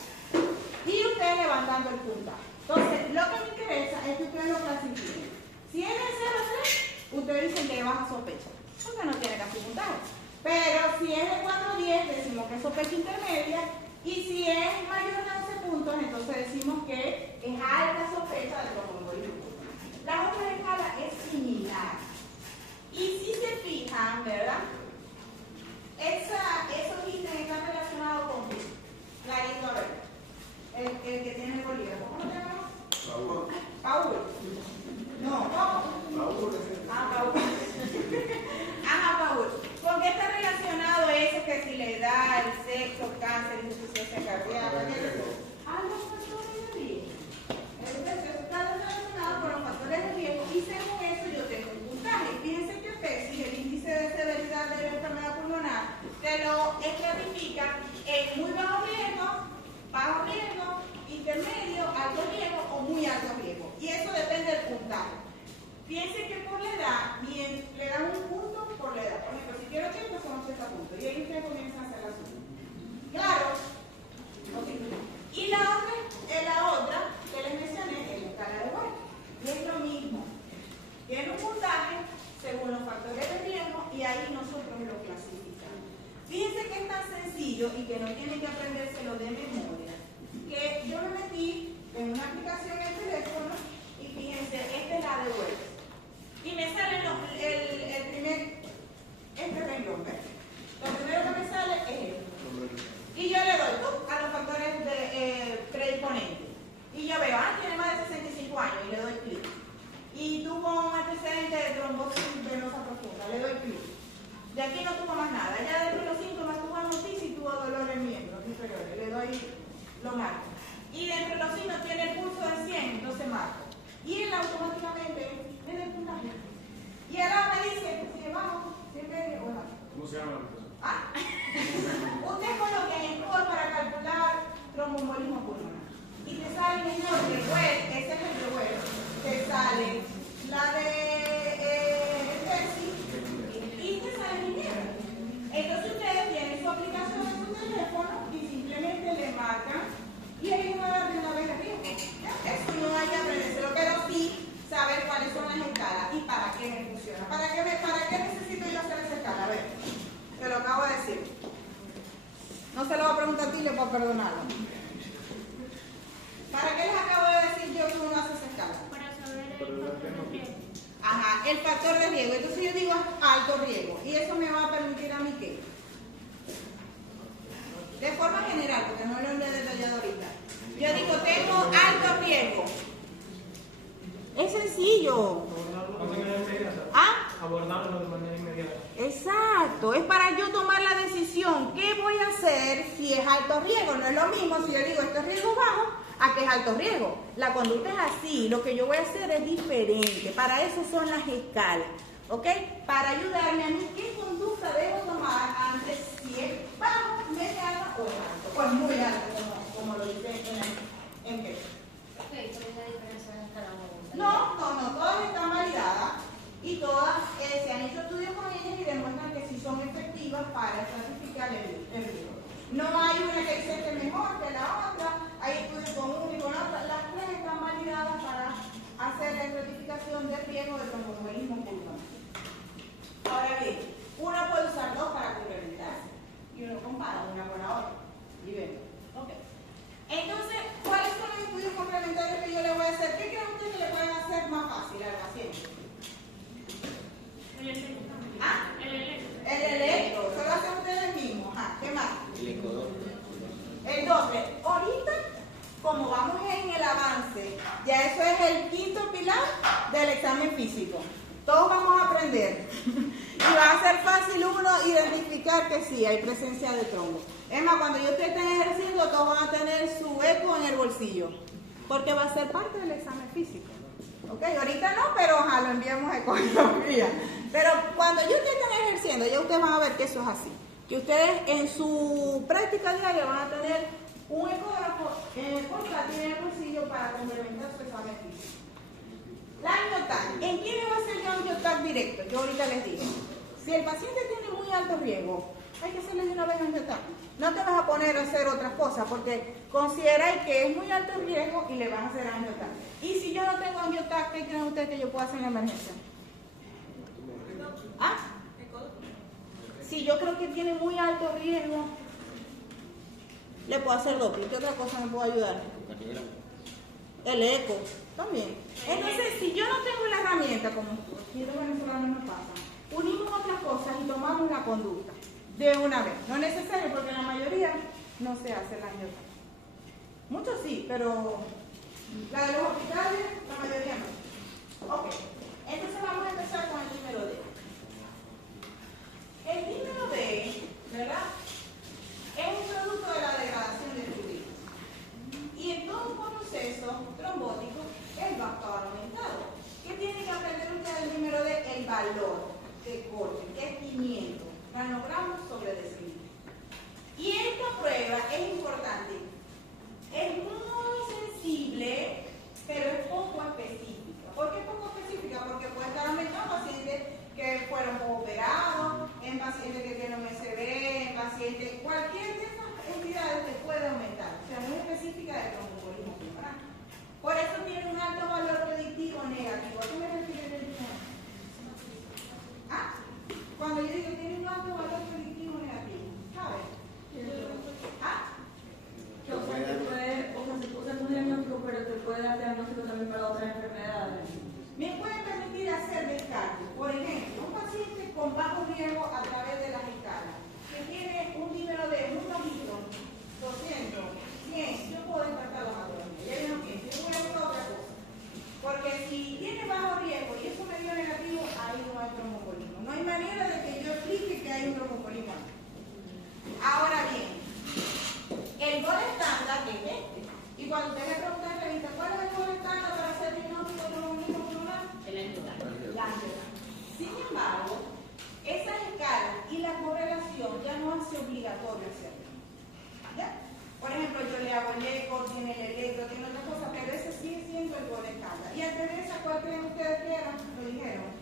y usted le van dando el puntaje. Entonces, lo que me interesa es que ustedes lo clasifiquen. Si es de 0 a 3, ustedes dicen que es baja sospecha, porque no tiene casi puntaje. Pero si es de 4 a 10, decimos que es sospecha intermedia. Y si es mayor de 11 puntos, entonces decimos que es alta sospecha de tromboembolismo. La otra escala es similar. Y si se fijan, ¿verdad? Esos ítems están relacionados con Clarito, a ver. El que tiene el bolígrafo. ¿Cómo se llama? Paul. Paul. No, Paul. Paul. Ajá, Paul. ¿Con qué está relacionado eso que si la edad, el sexo, cáncer, insuficiencia cardíaca? Los factores de riesgo. Entonces, está relacionado con los factores de riesgo y según eso yo tengo un puntaje. Fíjense que Pesci, el índice de severidad de la enfermedad pulmonar, te lo estratifica en muy bajo riesgo, intermedio, alto riesgo o muy alto riesgo. Y eso depende del puntaje. Fíjense que por la edad, bien, le dan un punto por la edad. Por ejemplo, si quiero 80 son 80 puntos. Y ahí ustedes comienzan a hacer la suma. Claro. Okay. Y la otra que les mencioné es la escala de Weber. Y es lo mismo. Tiene un puntaje según los factores de riesgo y ahí nosotros tienen que aprendérselo de memoria. Que yo me metí en una aplicación en el teléfono y fíjense, esta es la de web. Y me sale el primer, este renglón, ¿ves? Lo primero que me sale es esto. Y yo le doy a los factores de predisponentes. Y yo veo, tiene más de 65 años y le doy clic. Y tuvo un antecedente de trombosis venosa profunda, le doy clic. De aquí no tuvo más nada. Ya dentro de los síntomas tuvo hemoptisis y tuvo dolor en miembros inferiores. Le doy, lo marco. Y dentro de los signos tiene el pulso de 100, entonces marco. Y él automáticamente me da el puntaje. Y él ahora me dice, si vamos, siempre o no. ¿Cómo se llama la aplicación? Usted coloca en el Google para calcular tromboembolismo pulmonar. Y te sale el de web, ese es el de web. Te sale la de Pepsi y te sale Ginebra. Entonces ustedes tienen su aplicación en su teléfono y simplemente le marcan y ahí va a dar de una vez el riesgo. Eso no hay que aprendérselo, pero sí saber cuáles son las escalas y para qué me funciona. ¿Para qué necesito yo hacer esa escala? A ver, te lo acabo de decir. No se lo voy a preguntar a ti, le puedo perdonarlo. ¿Para qué les acabo de decir yo que uno hace esa escala? Para saber el factor de riesgo. Ajá, el factor de riesgo. Entonces yo digo alto riesgo. ¿Y eso me va a permitir a mí qué? De forma general, porque no lo he detallado ahorita. Yo digo, tengo alto riesgo. Es sencillo. Abordarlo de manera inmediata. Exacto, es para yo tomar la decisión. ¿Qué voy a hacer si es alto riesgo? No es lo mismo si yo digo esto es riesgo bajo a que es alto riesgo. La conducta es así, lo que yo voy a hacer es diferente. Para eso son las escalas, ¿ok? Para ayudarme a mí, ¿qué conducta debo tomar antes si es bajo, mediano o es alto? Pues muy alto, como lo dice en Pepsi. ¿Cuál es la diferencia en cada uno? No, todas están validadas y todas se han hecho estudios con ellas y demuestran que sí son efectivas para estratificar el riesgo. No hay una que dice que es mejor que la otra, hay estudios con una y con otra, las tres están validadas para hacer la estratificación de riesgo de tromboembolismo pulmonar. Ahora bien, uno puede usar dos para complementarse y uno compara una con la otra y vemos. Okay. Entonces, ¿cuáles son los estudios complementarios que yo le voy a hacer? ¿Qué creen ustedes que le pueden hacer más fácil al paciente? El electro. ¿Ah? El electro. El electro, eso lo hacen ustedes mismos. ¿Qué más? El eco. El doble. Ahorita, como vamos en el avance, ya eso es el quinto pilar del examen físico. Todos vamos a aprender. Y va a ser fácil uno identificar que sí, hay presencia de trombo. Es más, cuando yo esté ejerciendo, todos van a tener su eco en el bolsillo. Porque va a ser parte del examen físico. ¿Ok? Ahorita no, pero ojalá lo enviamos a ecografía. Pero cuando yo esté ejerciendo, ya ustedes van a ver que eso es así. Que ustedes en su práctica diaria van a tener un ecógrafo portátil en el bolsillo para complementar su examen físico. La angiotac. ¿En quién le va a hacer yo angiotac directo? Yo ahorita les dije. Si el paciente tiene muy alto riesgo, hay que hacerle de una vez angiotac. No te vas a poner a hacer otras cosas porque consideráis que es muy alto el riesgo y le van a hacer angiotac. Y si yo no tengo angiotac, ¿qué creen ustedes que yo puedo hacer en la emergencia? Si yo creo que tiene muy alto riesgo, le puedo hacer Doppler. ¿Qué otra cosa me puede ayudar? El eco también. Entonces, si yo no tengo la herramienta, como aquí los venezolanos nos pasa, unimos otras cosas y tomamos la conducta de una vez. No es necesario porque la mayoría no se hace la angiotac. Muchos sí, pero la de los hospitales, la mayoría no. Ok, entonces vamos a empezar con el número D. El número D, ¿verdad? Es un producto de la degradación del fluido. Y en todo un proceso trombótico, el va a estar aumentado. ¿Qué tiene que aprender usted del número D? El valor de corte, que es 500 nanogramos sobre decilitro. Y esta prueba es importante. Es muy sensible, pero es poco específica. ¿Por qué poco específica? Porque puede estar aumentando en pacientes que fueron operados, en pacientes que tienen un SB, en pacientes, cualquier de esas entidades te puede Y cuando usted le pregunta en revista, ¿cuál es el mejor estándar para hacer diagnóstico de tromboembolismo pulmonar? La angiografía. Sin embargo, esas escalas y la correlación ya no hace obligatorio hacerlo. ¿Ya? Por ejemplo, yo le hago el eco, tiene el electro, tiene otra cosa, pero ese sigue siendo el gol estándar. Y antes de esa, ¿cuál creen ustedes que era? Lo dijeron.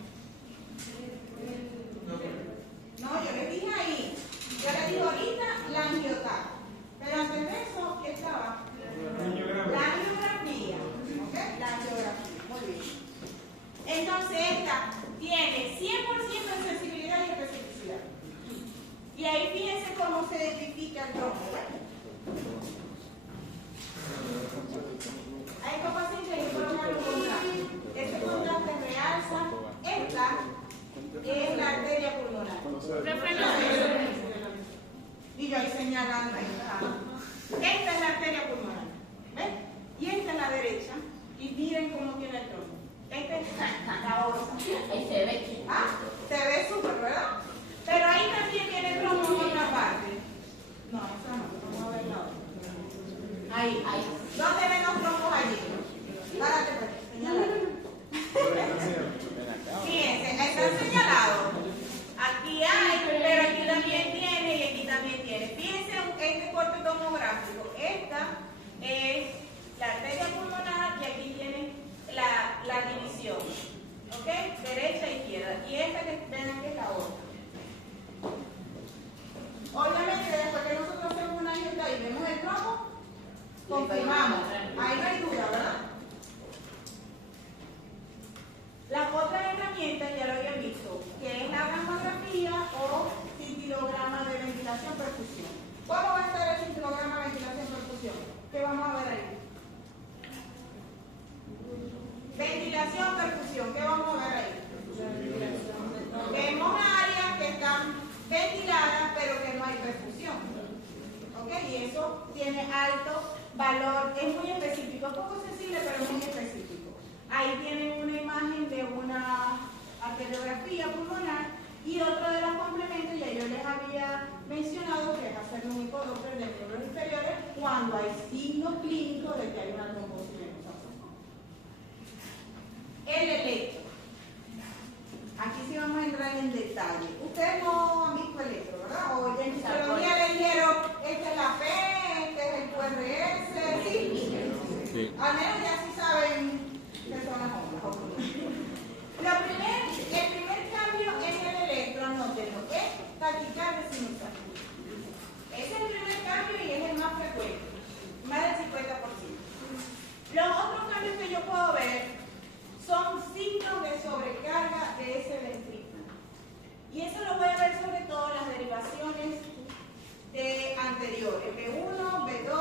No, yo les dije ahí. Yo les digo ahorita la angiografía. Pero antes de eso, ¿qué estaba? La angiografía. ¿Ok? La angiografía. Muy bien. Entonces, esta tiene 100% de sensibilidad y especificidad. Y ahí fíjense cómo se identifica el trombo. A estos pacientes yo colocar un contraste. Este contraste realza esta es la arteria pulmonar. Y yo ahí señalando ahí. Esta es la arteria pulmonar. ¿Ven? Y esta es la derecha. Y miren cómo tiene el trombo. Esta es la aorta. Ahí se ve. Ah, se ve súper, ¿verdad? Pero ahí también tiene trombo en otra parte. No, esa no. Vamos a ver la otra. Ahí. ¿Dónde ven los trombos allí? Párate, pues. Señálalo. Fíjense, están señalados. Aquí hay, pero aquí también tiene y aquí también tiene. Fíjense este corte tomográfico. Esta es la arteria pulmonar y aquí tiene la división. ¿Ok? Derecha e izquierda. Y esta que ven aquí es la otra. Obviamente, después que nosotros hacemos una ayuda y vemos el trombo, confirmamos. Ahí no hay duda, ¿verdad? Las otras herramientas ya lo habían visto, que es la gammagrafía o cintilograma de ventilación-perfusión. ¿Cómo va a estar el cintilograma de ventilación-perfusión? ¿Qué vamos a ver ahí? Ventilación-perfusión, ¿qué vamos a ver ahí? Vemos áreas que están ventiladas pero que no hay perfusión. ¿Ok? Y eso tiene alto valor, es muy específico, poco sensible pero muy específico. Ahí tienen una imagen de una arteriografía pulmonar y otro de los complementos, ya yo les había mencionado, que es hacer un ecodoppler de miembros inferiores cuando hay signos clínicos de que hay una trombosis venosa. El electro. Aquí sí vamos a entrar en detalle. Ustedes no han visto electro, ¿verdad? O ya en fisiología le dijeron, esta es la P, este es el QRS, ¿sí? Sí. Al menos ya sí saben que son las ondas. El primer cambio en el electro, anótenlo, es taquicardia sinusal. Ese es el primer cambio y es el más frecuente, más del 50%. Los otros cambios que yo puedo ver son signos de sobrecarga de ese ventrículo. Y eso lo voy a ver sobre todo en las derivaciones de anteriores, B1, B2,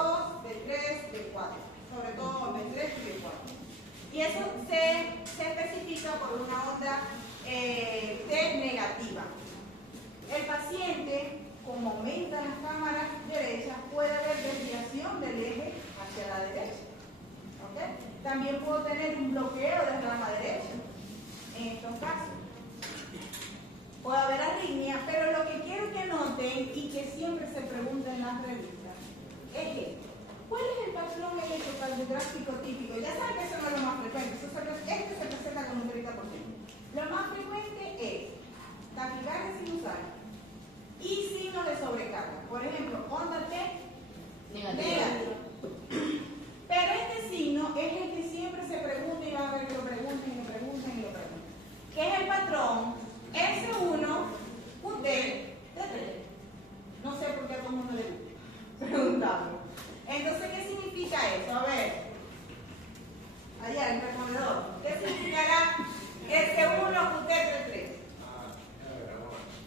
B3, B4, sobre todo B3 y B4. Y eso se especifica por una onda T negativa. El paciente, como aumenta las cámaras derechas, puede haber desviación del eje hacia la derecha. ¿Okay? También puedo tener un bloqueo de rama derecha en estos casos. Puede haber arritmia, pero lo que quiero que noten y que siempre se pregunta en las revistas es esto. ¿Cuál es el patrón electrocardiográfico típico? Ya saben que eso no es lo más frecuente, este se presenta como un 30%. Lo más frecuente es taquicardia sinusal y signos de sobrecarga. Por ejemplo, onda T negativa. Pero este signo es el que siempre se pregunta y va a ver que lo pregunten y lo pregunten y lo pregunten. ¿Qué es el patrón? S1, UT, T3. No sé por qué a todo el mundo le gusta preguntarlo. Entonces, ¿qué significa eso? A ver, allá el respondedor. ¿Qué significará S1, UT, T3?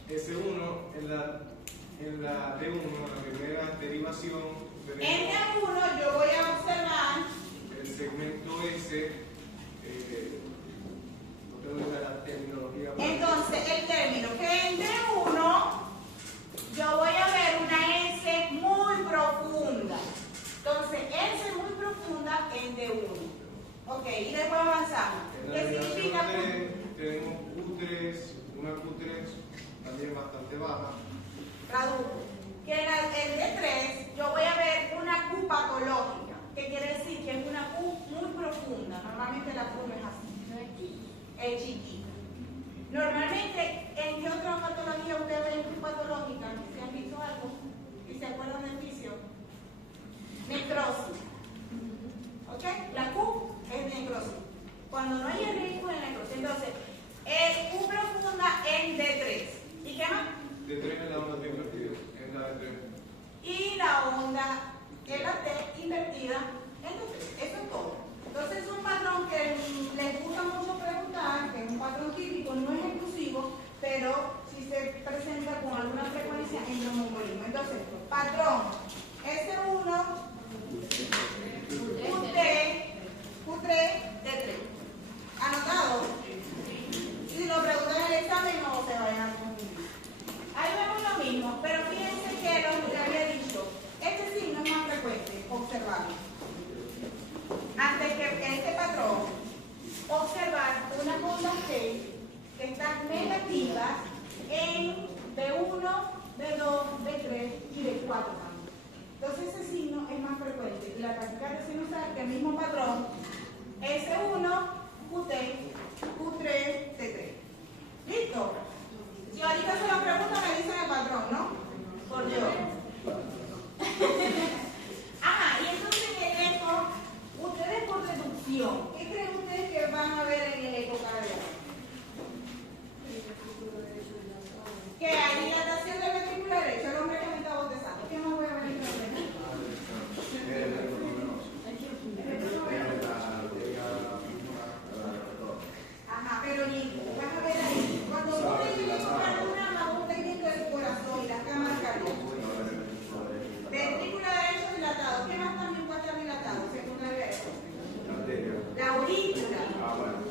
S1 en la D1, la primera derivación. En D1 yo voy a observar el segmento S, no tengo la terminología. Entonces, el término que en D1 yo voy a ver una S muy profunda. Entonces, S muy profunda en D1. Ok, y después avanzamos. ¿Qué significa? Tenemos Q3, una Q3 también bastante baja. Tradujo. Que en el D3 yo voy a ver una Q patológica. ¿Qué quiere decir es chiquito. Normalmente, ¿en qué otra patología ustedes ven patológica? ¿Se han visto algo? ¿Y se acuerdan del fisio? Necrosis. ¿Ok? La Q es necrosis. Cuando no hay riesgo es necrosis. Entonces, Q profunda en D3. ¿Y qué más? D3 es la onda invertida, es la D3. Y la onda es la T invertida en D3. Eso es todo. Entonces es un patrón que les gusta mucho preguntar, que es un patrón típico, no es exclusivo, pero sí se presenta con alguna frecuencia en los mongolismos. Entonces, patrón S1, Q3, D3. ¿Anotado? Si lo preguntan en el examen, no se vayan a confundir. Ahí vemos lo mismo, pero fíjense que lo que había dicho, este signo es más frecuente, observarlo. Antes que este patrón, observar unas ondas T que están negativas en D1, D2, D3 y D4 también. Entonces ese signo es más frecuente y la práctica de sinusal que el mismo patrón S1, QT, Q3, T3. ¿Listo? Si ahorita se lo pregunto me dicen el patrón, ¿no? Por Dios. Ajá, y entonces el eco, ustedes por deducción, ¿qué creen ustedes que van a ver en el ecocardiograma? Que hay dilatación del ventrículo derecho, el hombre que me está bostezando. ¿Qué más voy a ver en el Ajá, pero vas a ver ahí. Cuando uno tiene un ecocardiograma, un movimiento del corazón y las cámaras cardíacas. Ventrículo derecho dilatado. ¿Qué más también puede estar dilatado? Secundario a eso. La aurícula.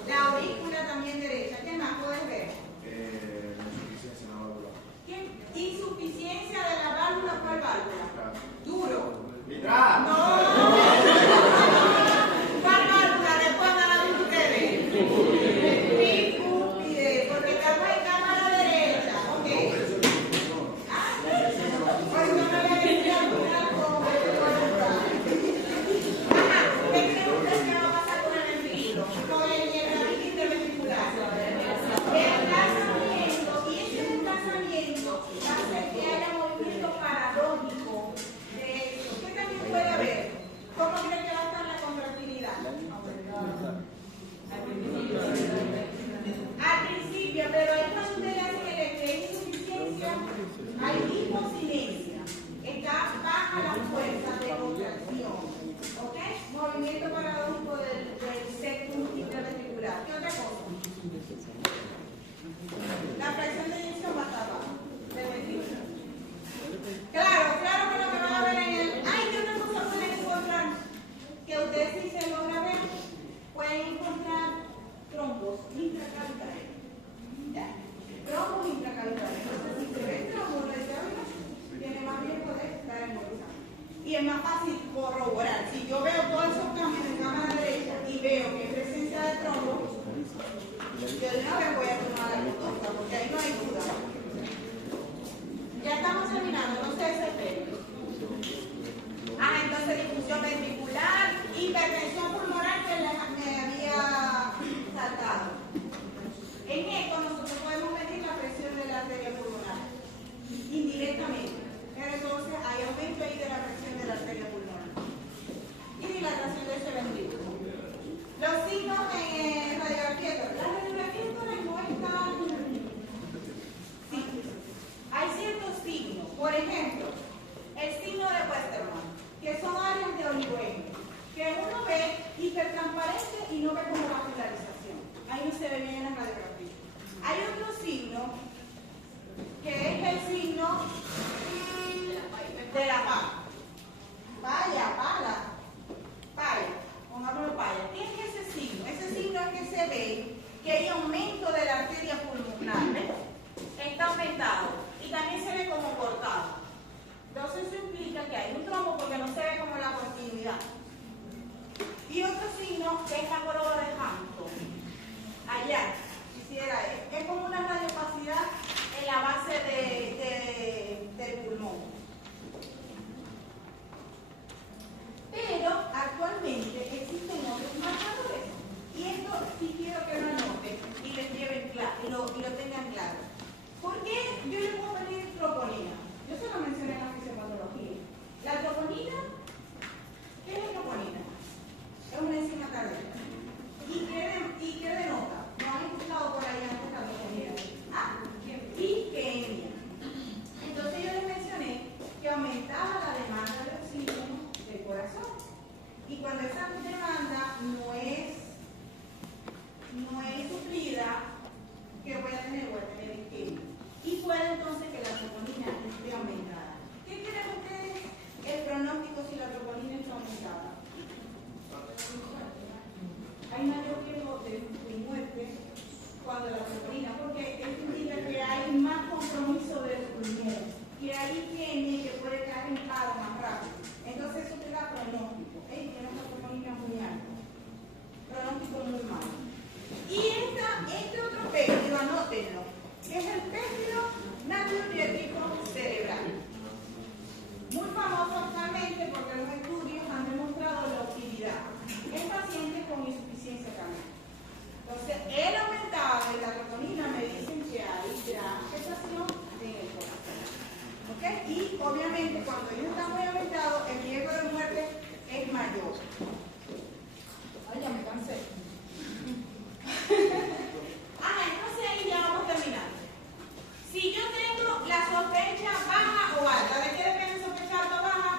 La aurícula también derecha. ¿Qué más puedes ver? Insuficiencia de la válvula. ¿Cuál válvula? Duro. No. ¿Cuál válvula? Respondan ustedes. Bifúspide, porque estamos en cámara derecha. Ok. Pues no me voy a decir alguna cosa. Ajá. ¿Qué creen ustedes que va a pasar con el ventrículo? Con el hierravín interventricular. Desplazamiento, y ese desplazamiento va a hacer que haya movimiento paradójico de eso. ¿Qué también puede haber? ¿Cómo creen que va a estar la contractilidad? Al principio, pero ahí cuando usted le hace que hay insuficiencia, hay hipocinesia. Está baja la fuerza de contracción. ¿Ok? Movimiento paradójico del septum interventricular. ¿Qué otra cosa? La presión de inyección va a estar baja. Claro que lo que van a ver en el... ¡Ay, qué otra cosa pueden encontrar! Que ustedes sí se logra ver. Pueden encontrar trombos intracavitarios. ¿Ya? Trombos intracavitarios. Entonces, si se ve trombos intracavitarios, tiene más riesgo de estar embolizado. Y es más fácil corroborar. Si yo veo todos esos cambios en cámara derecha y veo que hay presencia de trombos, yo de una vez voy a tomar la glucosa, porque ahí no hay duda. Ya estamos terminando, no se desesperen. Entonces difusión ventricular, hipertensión pulmonar que me había saltado. En esto nosotros podemos medir la presión de la arteria pulmonar, indirectamente. Pero entonces hay aumento ahí de la presión de la arteria pulmonar. Y dilatación de ese ventrículo. Los signos en radiografía, la radiografía no están... Sí, hay ciertos signos. Por ejemplo, el signo de Westermann, que son áreas de oligógeno, que uno ve hipertransparente y no ve como vascularización. Ahí no se ve bien en la radiografía. Hay otro signo, que es el signo de la pala. Palla. Pongámoslo palla. ¿Qué es ese signo? Ese signo es que se ve que hay aumento de la arteria pulmonar. ¿Ves? Está aumentado. Y también se ve como cortado. Entonces eso implica que hay un trombo porque no se ve como la continuidad. Y otro signo que es la joroba de Hampton. Allá, es como una radiopacidad en la base del pulmón. Pero actualmente existen otros marcadores. Y esto sí quiero que lo anoten y cuando esa demanda no es suplida, que voy a tener isquemia. Y puede entonces que la troponina esté aumentada. ¿Qué creen ustedes el pronóstico si la troponina está aumentada? Hay mayor riesgo de muerte cuando la troponina, porque esto indica que hay más compromiso del pulmón, que hay isquemia que puede caer en paro más rápido. Entonces eso te da pronóstico. Tiene una troponina muy alta. Pronóstico muy malo. Y este otro péptido, anótenlo, que es el péptido natriurético cerebral. Muy famoso actualmente porque los estudios han demostrado la utilidad en pacientes con insuficiencia cardíaca. Entonces, el aumentado de la troponina me dicen que hay gran afectación en el corazón. ¿Ok? Y obviamente cuando ellos están muy aumentados, el riesgo de muerte es mayor. Ay, ya me cansé. Entonces ahí ya vamos terminando. Si yo tengo la sospecha baja o alta, ¿de qué depende sospecha alta o baja?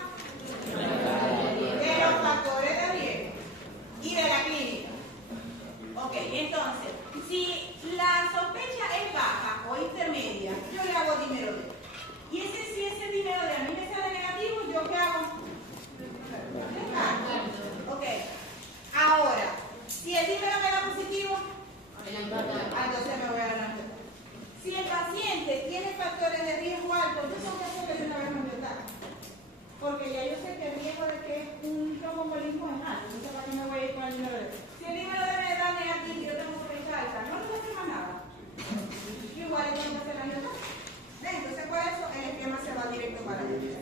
De los factores de riesgo y de la clínica. Ok, entonces, si la sospecha es baja o intermedia, yo le hago dímero D. Y si ese dímero D a mí me sale negativo, ¿yo qué hago? Ok. Ahora, si el dímero me da positivo, entonces me voy a ganar. Si el paciente tiene factores de riesgo alto, yo tengo que hacerle de una vez mandiotar. Porque ya yo sé que el riesgo de que un tromboembolismo es alto. Entonces, ¿para qué me voy a ir con el número D? Si el número D me da negativo y yo tengo sospecha alta, no le voy a hacer más nada. Igual yo tengo que hacer la mandiotar. Entonces, por eso el esquema se va directo para allá.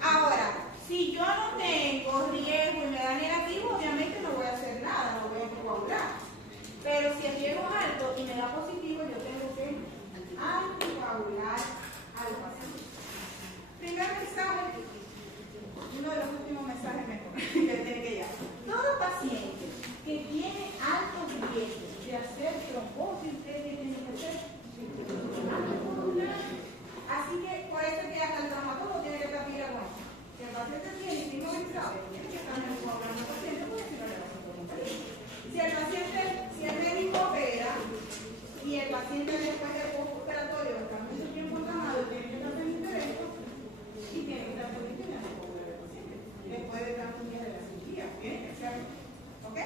Ahora, si yo no tengo riesgo y me da negativo, obviamente no voy a hacer nada, no voy a coagular. Pero si el riesgo es alto y me da positivo, yo tengo que anticoagular al paciente. Primer mensaje, uno de los últimos mensajes mejor que tiene que llegar. Todo paciente que tiene altos riesgos de hacer trombosis, ustedes tienen que hacer anticoagular. Así que por eso que hasta el traumatólogo tiene que estar pila con eso. Si el paciente tiene signo tiene que estar anticoagulando al paciente porque si no le va a hacer trombosis. Si el médico opera y el paciente después del postoperatorio está mucho tiempo encamado, tiene que estar pendiente de esto y tiene que estar pendiente de la coagulación del paciente. Después de tantos días de la cirugía, tiene que hacerlo. ¿Ok?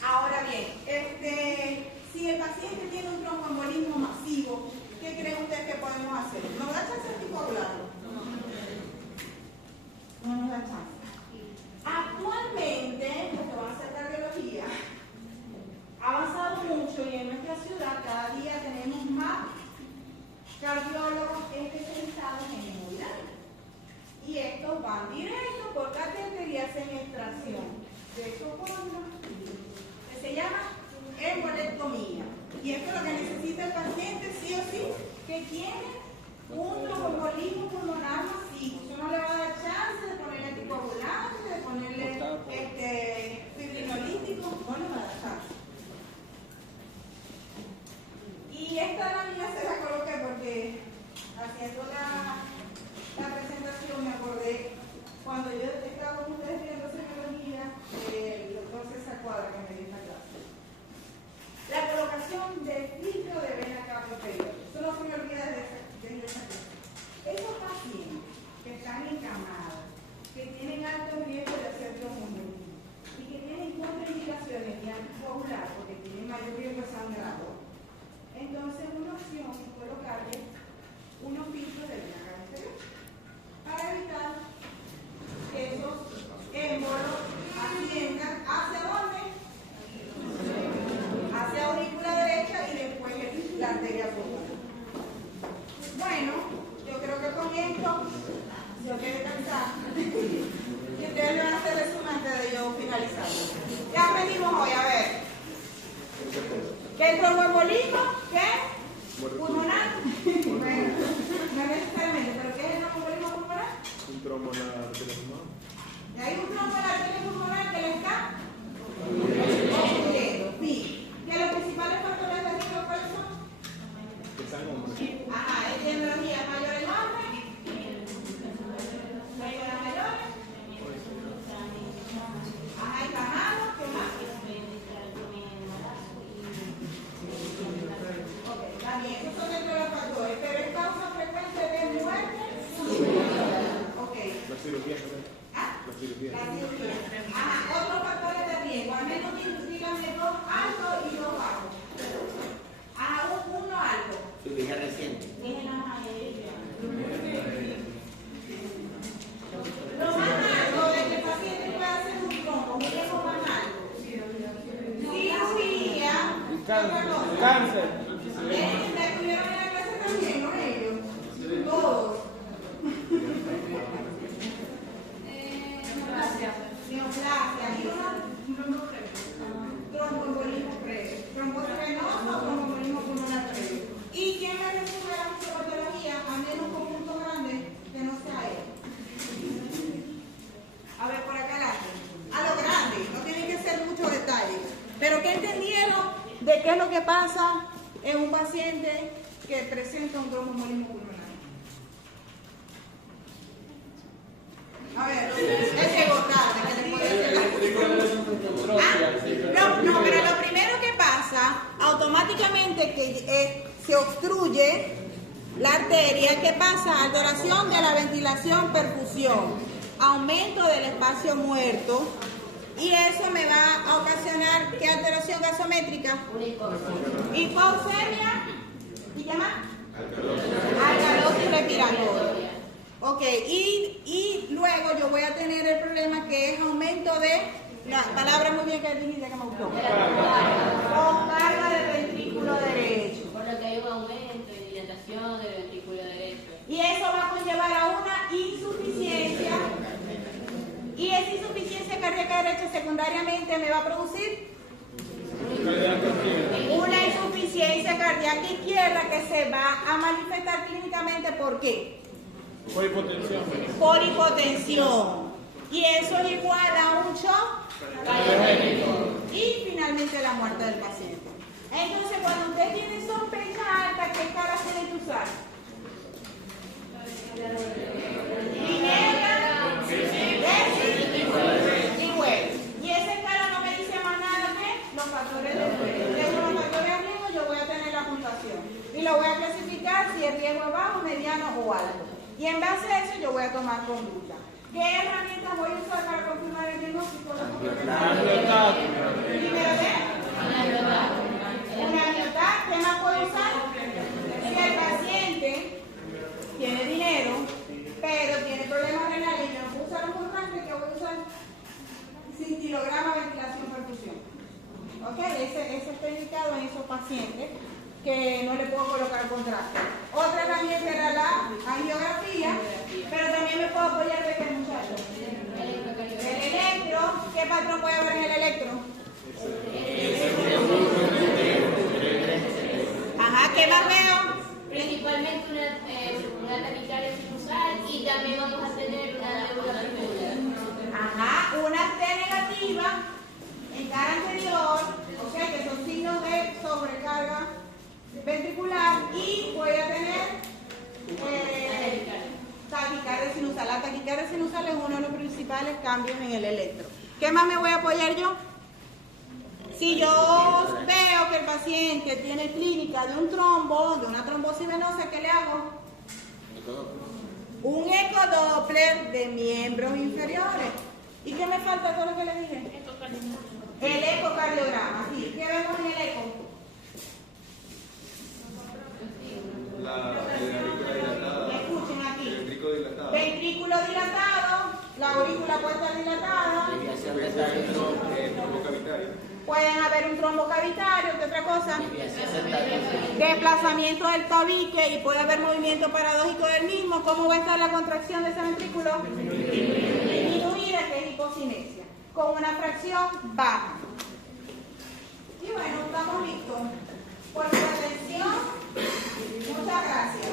Ahora bien, si el paciente tiene un tromboembolismo masivo, ¿qué creen ustedes que podemos hacer? ¿Nos da chance de anticoagularlo? No nos da chance. Actualmente, lo que va a hacer cardiología ha avanzado mucho y en nuestra ciudad cada día tenemos más cardiólogos especializados en hemodinamia. Y estos van directo por catéter y hacen extracción de estos órganos que se llama embolectomía. Y esto es lo que necesita el paciente sí o sí, que tiene un tromboembolismo pulmonar masivo. Eso no le va a dar chance de ponerle anticoagulante, de ponerle fibrinolítico, no le va a dar chance. Y esta lámina se la coloqué porque haciendo la presentación me acordé cuando yo estaba con ustedes viendo semiología, el doctor César Cuadra que me dio esta clase. La colocación de filtro de vena cava inferior. Eso no se me olvida de esa clase. Esos pacientes que están encamados, que tienen alto riesgo de hacer tromboembolismo y que tienen contraindicaciones de anticoagular porque tienen mayor riesgo de sangrado, entonces una opción es colocarle unos filtros de vena cava inferior para evitar que esos émbolos asciendan hacia dónde? Hacia aurícula derecha y después la arteria pulmonar. Bueno, yo creo que con esto yo quiero descansar y ustedes me van a hacer resumen antes de yo finalizar. Ya venimos hoy, a ver. ¿Qué es tromboembolismo? ¿Qué? ¿Pulmonar? Bueno, no necesariamente, pero ¿qué es el cirugía. La cirugía. Ajá, otros factores de riesgo. Al menos díganme dos altos y dos bajos. Ajá, uno alto. Cirugía reciente. Déjenos ahí. Lo más alto de que el paciente pueda hacer un trombo, un riesgo más alto. Cirugía. Cáncer. ¿Estuvieron en la clase también, no ellos? Todos. Neoplasia. ¿Y una? Tromboembolismo previo. Trombosis venosa o tromboembolismo pulmonar previo. ¿Y quién me resuelve la fisiopatología? A menos con punto grande que no sea él. A ver, por acá adelante. A lo grande, no tiene que ser mucho detalle. Pero ¿qué entendieron de qué es lo que pasa en un paciente que presenta un tromboembolismo pulmonar? A ver, es llegó tarde, que le puede hacer. No, pero lo primero que pasa, automáticamente que se obstruye la arteria, ¿qué pasa? Alteración de la ventilación, perfusión, aumento del espacio muerto, y eso me va a ocasionar, ¿qué alteración gasométrica? Hipoxemia, ¿y qué más? Alcalosis respiratoria. Ok, y luego yo voy a tener el problema que es aumento de, la palabra muy bien que dijiste que me gustó, con carga del ventrículo derecho. Por lo que hay un aumento y dilatación del ventrículo derecho. Y eso va a conllevar a una insuficiencia. Y esa insuficiencia cardíaca derecha secundariamente me va a producir una insuficiencia cardíaca izquierda que se va a manifestar clínicamente. ¿Por qué? Por hipotensión. Por hipotensión. Y eso es igual a un shock y finalmente la muerte del paciente. Entonces, cuando usted tiene sospecha alta, ¿qué cara tiene que usar? Ginebra, y Wells. Y esa escala no me dice más nada que los factores de riesgo. Tengo los factores de riesgo, yo voy a tener la puntuación. Y lo voy a clasificar si el riesgo es bajo, mediano o alto. Y en base a eso yo voy a tomar conducta. ¿Qué herramientas voy a usar para confirmar el diagnóstico? Primero una amiotat. ¿Qué más puedo usar? Si el paciente tiene dinero, pero tiene problemas renales y yo no puedo usar un contraste, ¿qué voy a usar? Cintilograma, ventilación, perfusión. ¿Ok? Ese está indicado en esos pacientes que no le puedo colocar contraste. Otra herramienta era la angiografía, pero también me puedo apoyar de qué, muchachos. El electro. ¿Qué patrón puede haber en el electro? Ajá, ¿qué más veo? Principalmente una taquicardia sinusal y también vamos a tener una nebulosidad. Ajá, una T negativa en cara anterior, o sea que son signos de sobrecarga ventricular, y voy a tener taquicardia sinusal. La taquicardia sinusal es uno de los principales cambios en el electro. ¿Qué más me voy a apoyar yo? Si yo veo que el paciente tiene clínica de un trombo, de una trombosis venosa, ¿qué le hago? Un ecodoppler de miembros inferiores. ¿Y qué me falta? Todo lo que les dije. El ecocardiograma. ¿Sí? ¿Qué vemos en el eco? La aurícula dilatada. Escuchen aquí. El ventrículo dilatado. Ventrículo dilatado, la aurícula puede estar dilatada. Trombo cavitario. Pueden haber un trombo cavitario, ¿qué otra cosa? Desplazamiento del tabique, y puede haber movimiento paradójico del mismo. ¿Cómo va a estar la contracción de ese ventrículo? Disminuida, que es hipocinesia, con una fracción baja. Y bueno, estamos listos. Por su atención, muchas gracias.